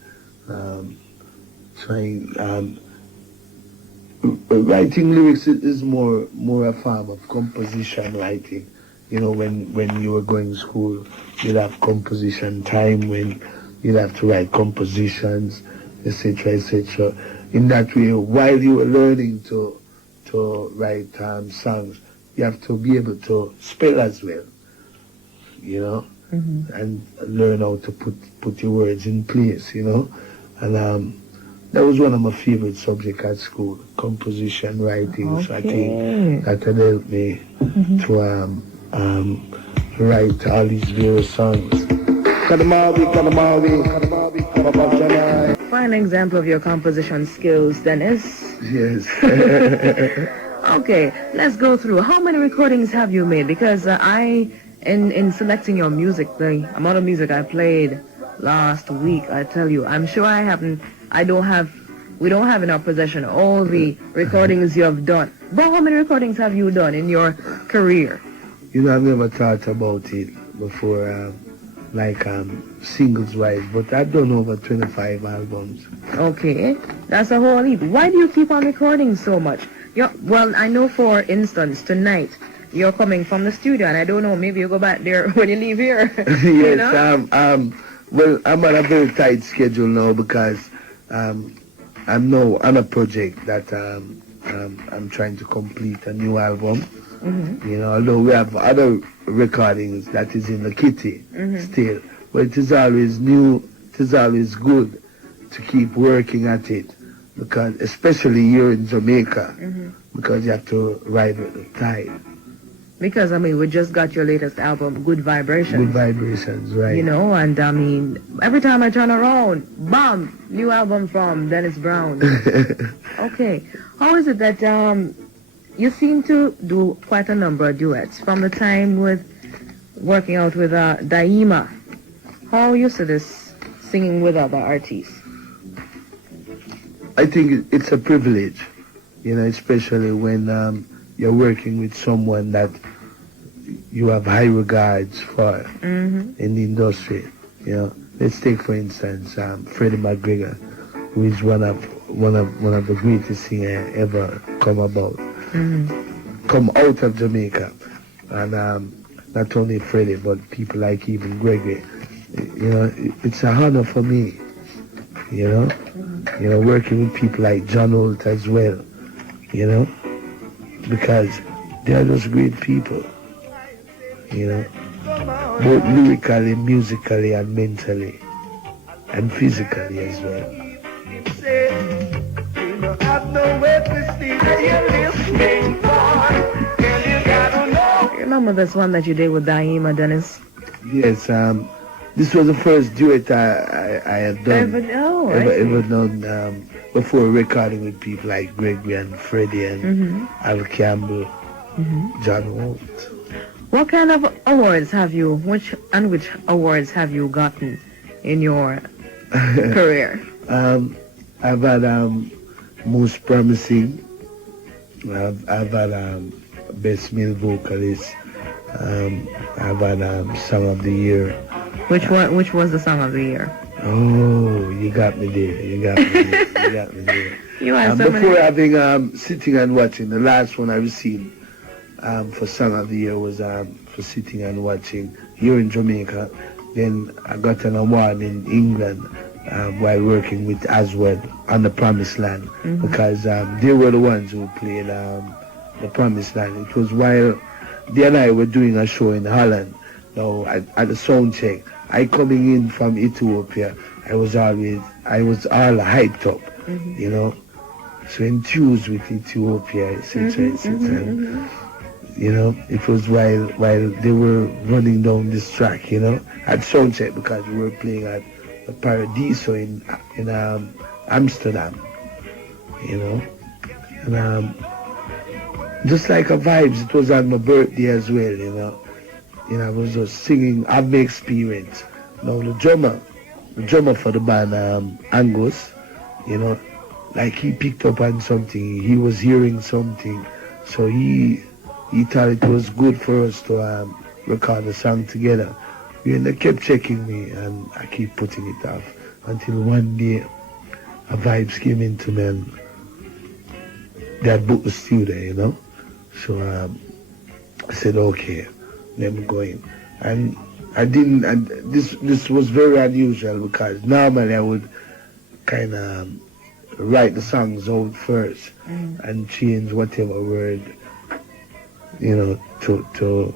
Writing lyrics is more a form of composition writing. When you were going to school, you'd have composition time when you'd have to write compositions, etc., etc. In that way, while you were learning to write songs, you have to be able to spell as well, and learn how to put your words in place, and that was one of my favorite subjects at school, composition writing. Okay. So I think that had helped me to write all these various songs. Fine example of your composition skills, Dennis. Yes. Okay, let's go through. How many recordings have you made? Because in selecting your music, the amount of music I played last week, I tell you, I'm sure we don't have in our possession all the recordings you have done. But how many recordings have you done in your career? I've never thought about it before, singles-wise, but I've done over 25 albums. Okay, that's a whole heap. Why do you keep on recording so much? Well, I know, for instance, tonight, you're coming from the studio, and I don't know, maybe you go back there when you leave here. Yes, well, I'm on a very tight schedule now because I'm now on a project that I'm trying to complete a new album. Although we have other recordings that is in the kitty still, but it is always new. It is always good to keep working at it, because especially here in Jamaica, because you have to ride with the tide. Because, we just got your latest album, Good Vibrations. Good Vibrations, right. And every time I turn around, bam, new album from Dennis Brown. Okay. How is it that you seem to do quite a number of duets from the time with working out with Daima? How used to this singing with other artists? I think it's a privilege, especially when you're working with someone that you have high regards for in the industry. Let's take, for instance, Freddie McGregor, who is one of the greatest singers ever come out of Jamaica. And not only Freddie, but people like even Gregory. It's an honor for me. Working with people like John Holt as well. Because they are just great people. Both lyrically, musically, and mentally, and physically as well. Remember this one that you did with Daima, Dennis? Yes, this was the first duet I had done. Ever done before recording with people like Gregory and Freddie and Al Campbell, John Holt. What kind of awards have you, which awards have you gotten in your career? I've had Most Promising. I've had Best Male Vocalist. I've had Song of the Year. Which was the Song of the Year? Oh, you got me there. You are so before many. having Sitting and Watching, the last one I received for Song of the Year was for Sitting and Watching here in Jamaica. Then I got an award in England while working with Aswad on the Promised Land, because they were the ones who played the Promised Land. It was while they and I were doing a show in Holland. Now at the sound check, I coming in from Ethiopia, I was all hyped up, so enthused with Ethiopia, etc., etc. It was while they were running down this track, at soundcheck, because we were playing at the Paradiso in Amsterdam, and just like a vibes, it was on my birthday as well, you know. You know, I was just singing, I've made experience. Now the drummer for the band, Angus, you know, like he picked up on something, he was hearing something, so he thought it was good for us to record a song together. And they kept checking me, and I keep putting it off until one day a vibes came into me, and they had booked the studio, you know. So I said, okay, let me go in. And I didn't, and this was very unusual because normally I would kind of write the songs out first and change whatever word, you know, to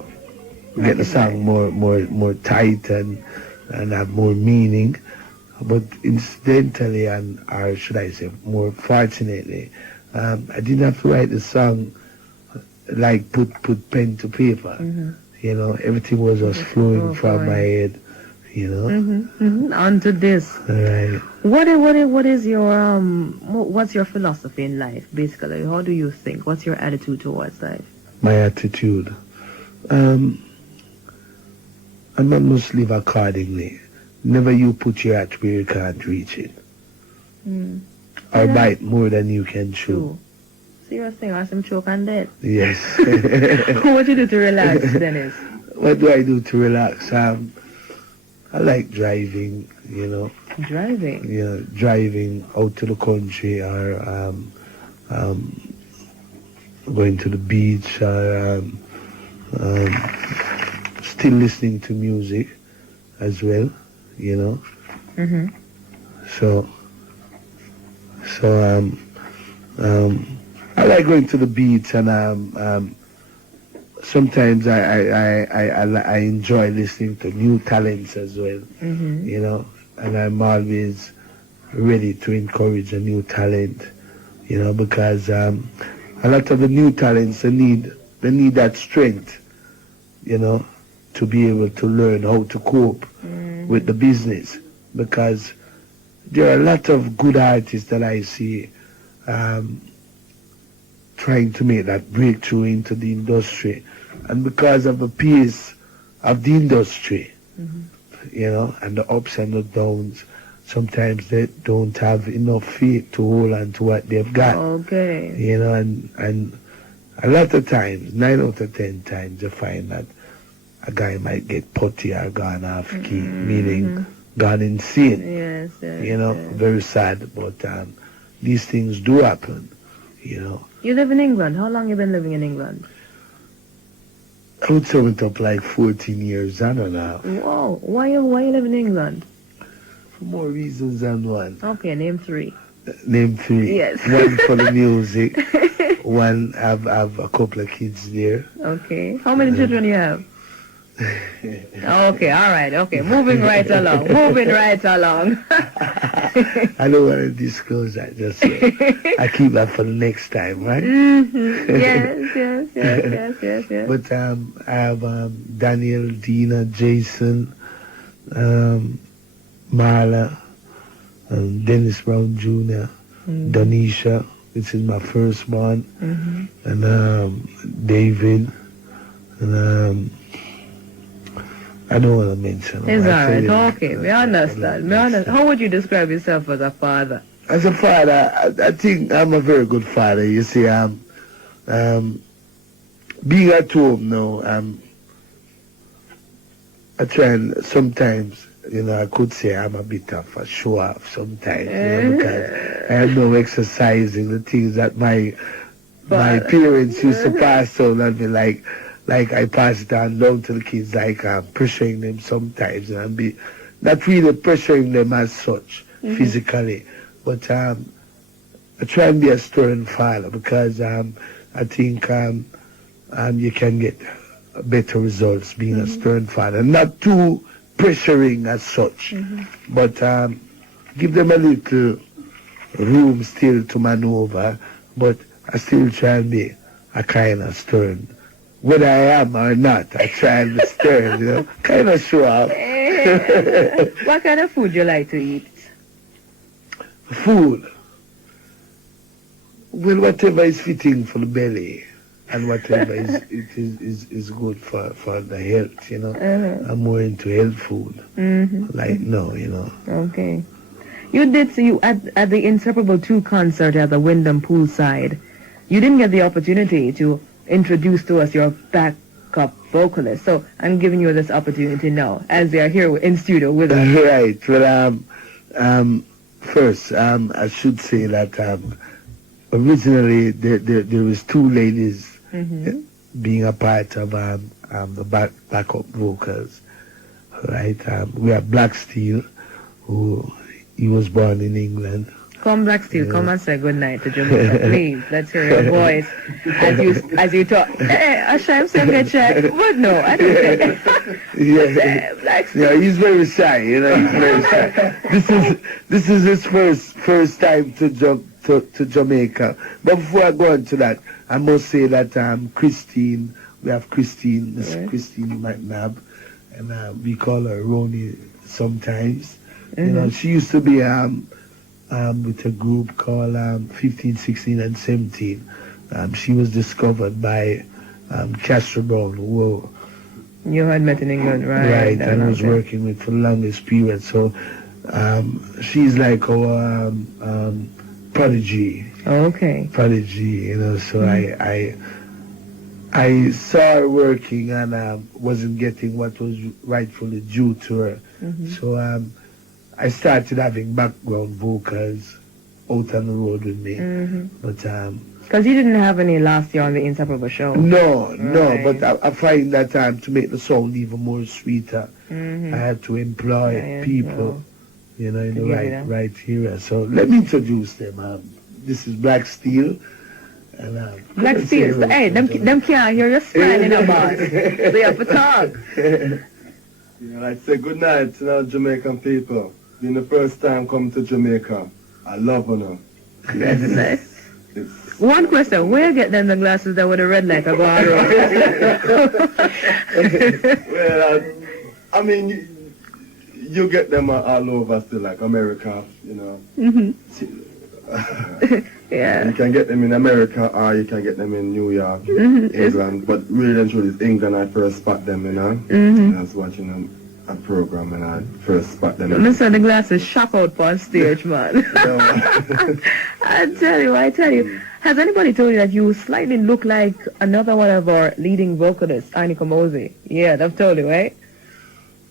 get the song more tight and have more meaning. But incidentally, or should I say more fortunately, I didn't have to write the song like put pen to paper. You know, everything was just flowing from my head, you know. Onto this. Right. What is your what's your philosophy in life, basically? How do you think? What's your attitude towards life? My attitude, I must live accordingly. Never you put your hat where you can't reach it, or bite more than you can chew. Serious thing, or some choke and dead. Yes. What you do to relax, Dennis? What do I do to relax? I like driving, you know. Driving? Yeah, driving out to the country, or going to the beach, or still listening to music as well, you know. So I like going to the beach, and sometimes I enjoy listening to new talents as well, you know, and I'm always ready to encourage a new talent, you know, because a lot of the new talents, they need that strength, you know, to be able to learn how to cope with the business, because there are a lot of good artists that I see trying to make that breakthrough into the industry, and because of the pace of the industry, you know, and the ups and the downs, sometimes they don't have enough faith to hold on to what they've got. Okay. You know, and a lot of times, 9 out of 10 times, you find that a guy might get putty or gone off key, meaning gone insane. Yes, you know, very sad, but these things do happen, you know. You live in England. How long you been living in England? I would sum it up like 14 years, I don't know. Whoa, why you live in England? For more reasons than one. Okay, name 3. Name 3. Yes. One for the music. One, I've a couple of kids there. Okay. How many children do you have? Okay, all right, okay. Moving right along. I don't want to disclose that just yet. I keep that for the next time, right? Yes. But I have Daniel, Dina, Jason, Marla, Dennis Brown Jr., Donisha, which is my firstborn, and David, and I don't want to mention them. It's alright, okay, we understand. How would you describe yourself as a father? As a father, I think I'm a very good father. You see, being at home now, I try and sometimes, you know, I could say I'm a bit of a show-off sometimes, you know, because I have no exercising the things that my parents used to pass on and be like I pass it on down to the kids, like I'm pressuring them sometimes, and be not really pressuring them as such physically, but I try and be a stern father, because I think you can get better results being a stern father, not too pressuring as such, but give them a little room still to maneuver, but I still try and be a kind of stern. Whether I am or not, I try and be stern, you know, kind of show off. What kind of food you like to eat? Food? Well, whatever is fitting for the belly. and whatever is good for the health, you know. I'm more into health food. Like no, you know. Okay. You did see you at the Inseparable 2 concert at the Wyndham Poolside. You didn't get the opportunity to introduce to us your backup vocalist. So I'm giving you this opportunity now, as they are here in studio with us. Right. Well, first, I should say that originally there was 2 ladies being a part of the backup vocals. Right. We have Black Steel, who he was born in England. Come, Black Steel, come and say good night to Jamaica, please. Let's hear your voice as you talk. Hey, Asham said good chat, but no, I don't think. Black Steel. Yeah, he's very shy, you know. He's very shy. This is his first time to Jamaica. But before I go on to that, I must say that Christine, we have Christine, Miss Christine McNabb, and we call her Roni sometimes. You know, she used to be with a group called 15, 16, and 17. She was discovered by Cassandra Brown, who you had met in England, right? Right, and was working with for the longest period. So she's like our prodigy. Okay. Prodigy, you know. So I saw her working and wasn't getting what was rightfully due to her. So I started having background vocals out on the road with me. But because you didn't have any last year on the Inseparable show. No, but I find that to make the sound even more sweeter, I had to employ people, you know, in the right area. So let me introduce them. This is Black Steel. And, Black Steel, hey, them can't hear you smiling about. They have to talk. I say good night to our Jamaican people. Been the first time coming to Jamaica. I love her. That's nice. One question, where you get them the glasses that with the red light are going on? Well, I mean, you get them all over still, like America, you know. Yeah. You can get them in America or you can get them in New York, England. But really and truly, it's England I first spot them, you know. I was watching a program and I first spot them. Mr. The glasses shock out on stage, man. I tell you. Has anybody told you that you slightly look like another one of our leading vocalists, Anika Mosey? Yeah, they've told you, right?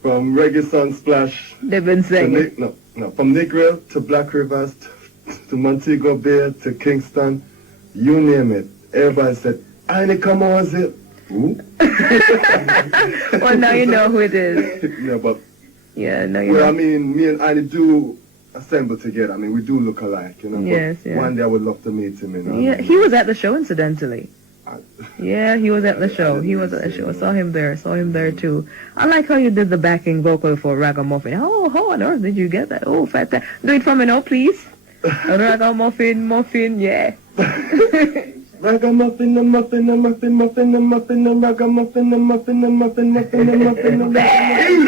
From Reggae Sunsplash. They've been saying from Negril to Black Rivers to Montego Bay to Kingston, you name it. Everybody said, Anika Mosey. Who? Well, now you know who it is. Yeah, but... Yeah, now you know. I mean, me and Annie do assemble together. I mean, we do look alike, you know. Yes, but one day I would love to meet him, you know. Yeah, he was at the show, incidentally. Yeah, he was at the show. He was at the show. I saw him there too. I like how you did the backing vocal for Ragamuffin. Oh, how on earth did you get that? Oh, fantastic. Do it for me now, please. Ragamuffin, yeah. Ragamuffin, a muffin, a muffin, muffin, a muffin, a ragamuffin, a muffin, a muffin, muffin, a muffin, a muffin.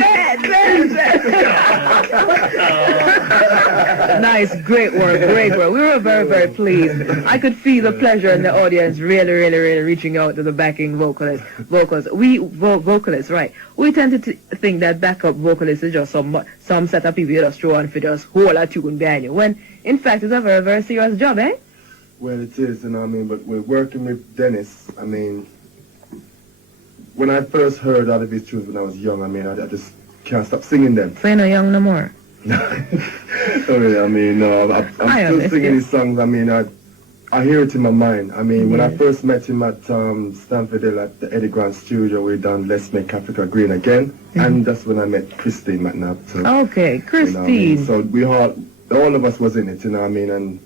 Nice, great work. We were very, very pleased. I could feel the pleasure in the audience really reaching out to the backing vocalists. Vocalists, right. We tend to think that backup vocalists is just some set of people you just throw on for just hold a tune behind you, when in fact it's a very, very serious job, eh? Well, it is, you know what I mean, but we're working with Dennis. I mean, when I first heard all of his tunes when I was young, I mean, I just can't stop singing them. So you're not young no more? I mean, no, I'm still singing his songs. I mean, I hear it in my mind. I mean, when I first met him at Stanford Hill at the Eddie Grant studio, we done Let's Make Africa Green Again, and that's when I met Christine McNabb. So, okay, Christine. You know I mean? So we all of us was in it, you know what I mean, and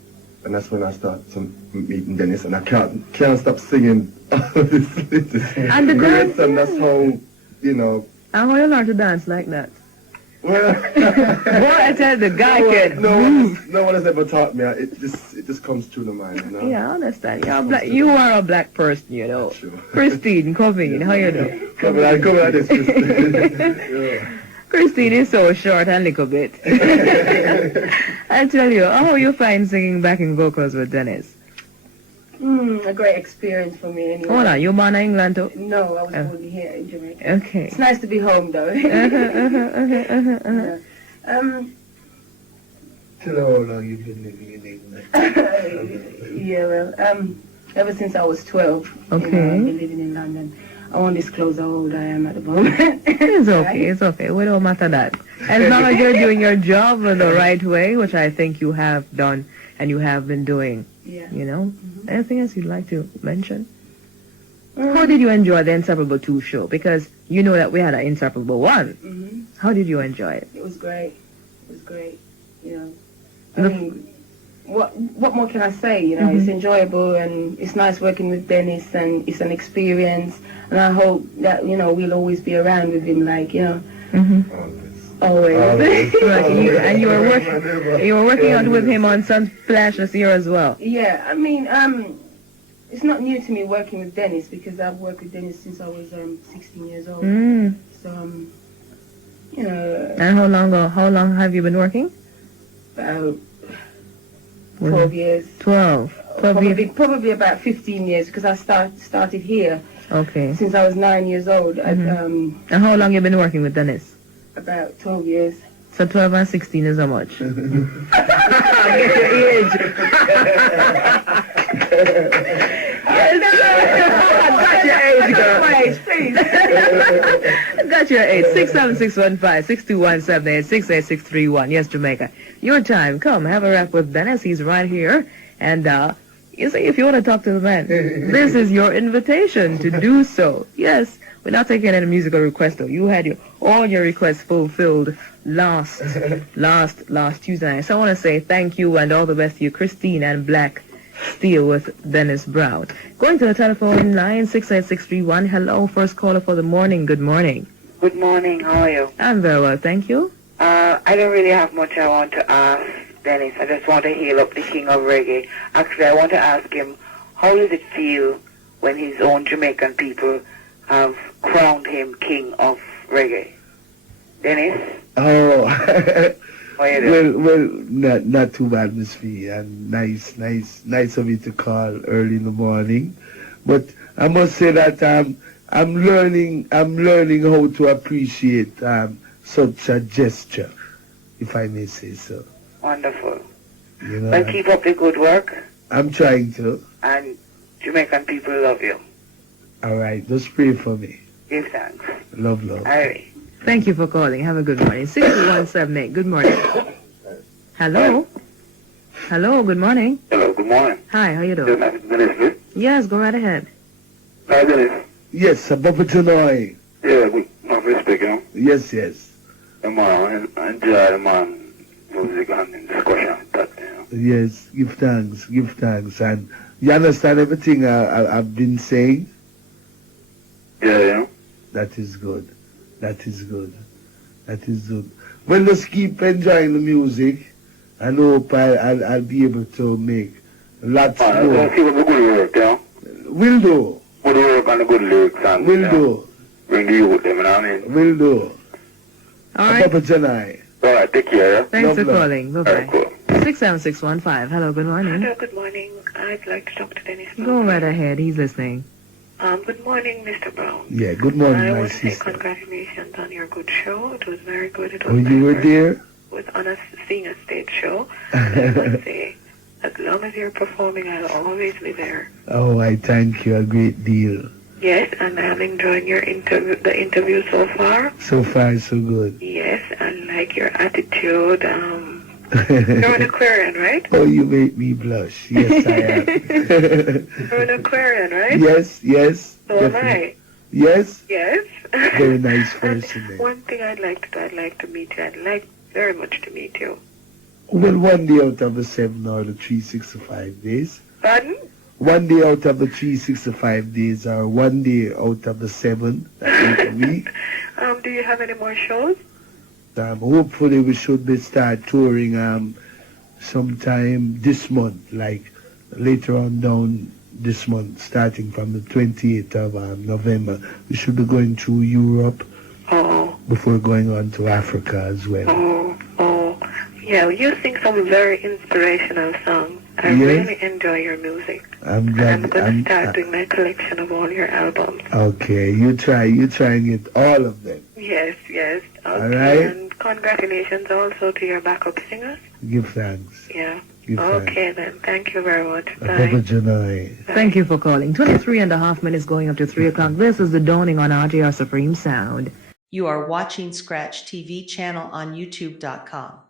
that's when I started meeting Dennis, and I can't stop singing. And the dance, and that's how, you know. And how you learn to dance like that? Well, boy, I tell you, the guy can move. No one has ever taught me. It just comes through the mind, you know. Yeah, I understand. You are a black person, you know. Sure. Christine, come in. How you doing? Come like this, Christine. Yeah. Christine is so short and little bit. I tell you, how you find singing backing vocals with Dennis? A great experience for me anyway. Hold on, you born in England too? No, I was born here in Jamaica. Okay. It's nice to be home though. Tell her how long you've been living in England. Yeah, well, ever since I was 12. Okay. You know, I've been living in London. I won't disclose how old I am at the moment. It's okay, it's okay. We don't matter that. As long as you're doing your job in the right way, which I think you have done and you have been doing. Yeah. You know? Anything else you'd like to mention? How did you enjoy the Inseparable 2 show? Because you know that we had an Inseparable 1. How did you enjoy it? It was great. It was great. You know, I mean, what more can I say? You know, it's enjoyable and it's nice working with Dennis and it's an experience. And I hope that, you know, we'll always be around with him, like, you know. Always. Right, and you were working out with him on Sunflash this year as well. Yeah, I mean, it's not new to me working with Dennis because I've worked with Dennis since I was 16 years old. So, you know. And how long have you been working? About 12 years. 12 years. Probably about 15 years because I started here. Okay. Since I was 9 years old. And how long you been working with Dennis? About 12 years. So 12 and 16 is how much? Get your age. Got your age, girl. My age, please. Got your age. 67615-62178-68631. Yes, Jamaica. Your time. Come, have a rap with Dennis. He's right here. And, you see, if you want to talk to the man, this is your invitation to do so. Yes, we're not taking any musical requests, though. You had all your requests fulfilled last Tuesday night. So I want to say thank you and all the best to you, Christine and Black Steel with Dennis Brown. Going to the telephone line, 68631. Hello, first caller for the morning. Good morning. Good morning. How are you? I'm very well, thank you. I don't really have much I want to ask Dennis. I just want to hail up the king of reggae. Actually, I want to ask him, how does it feel when his own Jamaican people have crowned him king of reggae? Dennis? Oh, well, not too bad, Miss Fee, and nice of you to call early in the morning. But I must say that I'm learning how to appreciate such a gesture, if I may say so. Wonderful. You know, well, keep up the good work. I'm trying to. And Jamaican people love you. All right, just pray for me. Give thanks. Love. All right. Thank you for calling. Have a good morning. 6178. Good morning. Hello. Hello. Good morning. Hello. Good morning. Hi. How you doing? Dennis. Yes. Go right ahead. Hi, Dennis. Yes, above Illinois. Yeah, we speaking. Yes. And enjoy the music and discussion. That, Yes. Give thanks. And you understand everything I've been saying? Yeah. That is good. Well, let's keep enjoying the music and hope I'll be able to make lots more. Let's see what the good work, yeah? Will do. Good work and the good lyrics. And, Will do. Bring the youth, you know what I mean? Will do. All right. Papa Janai. All right, take care, yeah? Thanks for Love. calling. Bye-bye. All right, cool. 67615. Hello. Good morning. Hello, good morning. I'd like to talk to Dennis. Go right ahead. He's listening. Good morning, Mr. Brown. Yeah, good morning, I my want to say sister. congratulations on your good show. It was very good. It was Oh, you were there? It was on seeing a stage show. And I must say, as long as you're performing, I'll always be there. Oh, I thank you a great deal. Yes, and I'm enjoying the interview so far. So far, so good. Yes, I like your attitude. You're an Aquarian, right? Oh, you make me blush. Yes, I am. You're an Aquarian, right? Yes. So am I. Yes? Yes. Very nice person. And one thing I'd like to meet you. I'd like very much to meet you. Well, one day out of the 7 or the 365 days. Pardon? One day out of the 365 days or one day out of the 7 that make a week. Do you have any more shows? Hopefully we should be start touring sometime this month, like later on down this month, starting from the 28th of November. We should be going through Europe before going on to Africa as well. Yeah, you sing some very inspirational songs. I really enjoy your music. I'm glad. I'm going to start doing my collection of all your albums. Okay, you try and get all of them. Yes. Okay. All right. And congratulations also to your backup singers. Give thanks. Yeah. Give okay then. Thank you very much. Bye. Thank you for calling. 23.5 minutes going up to 3 o'clock. This is The Dawning on RJR Supreme Sound. You are watching Scratch TV channel on YouTube.com.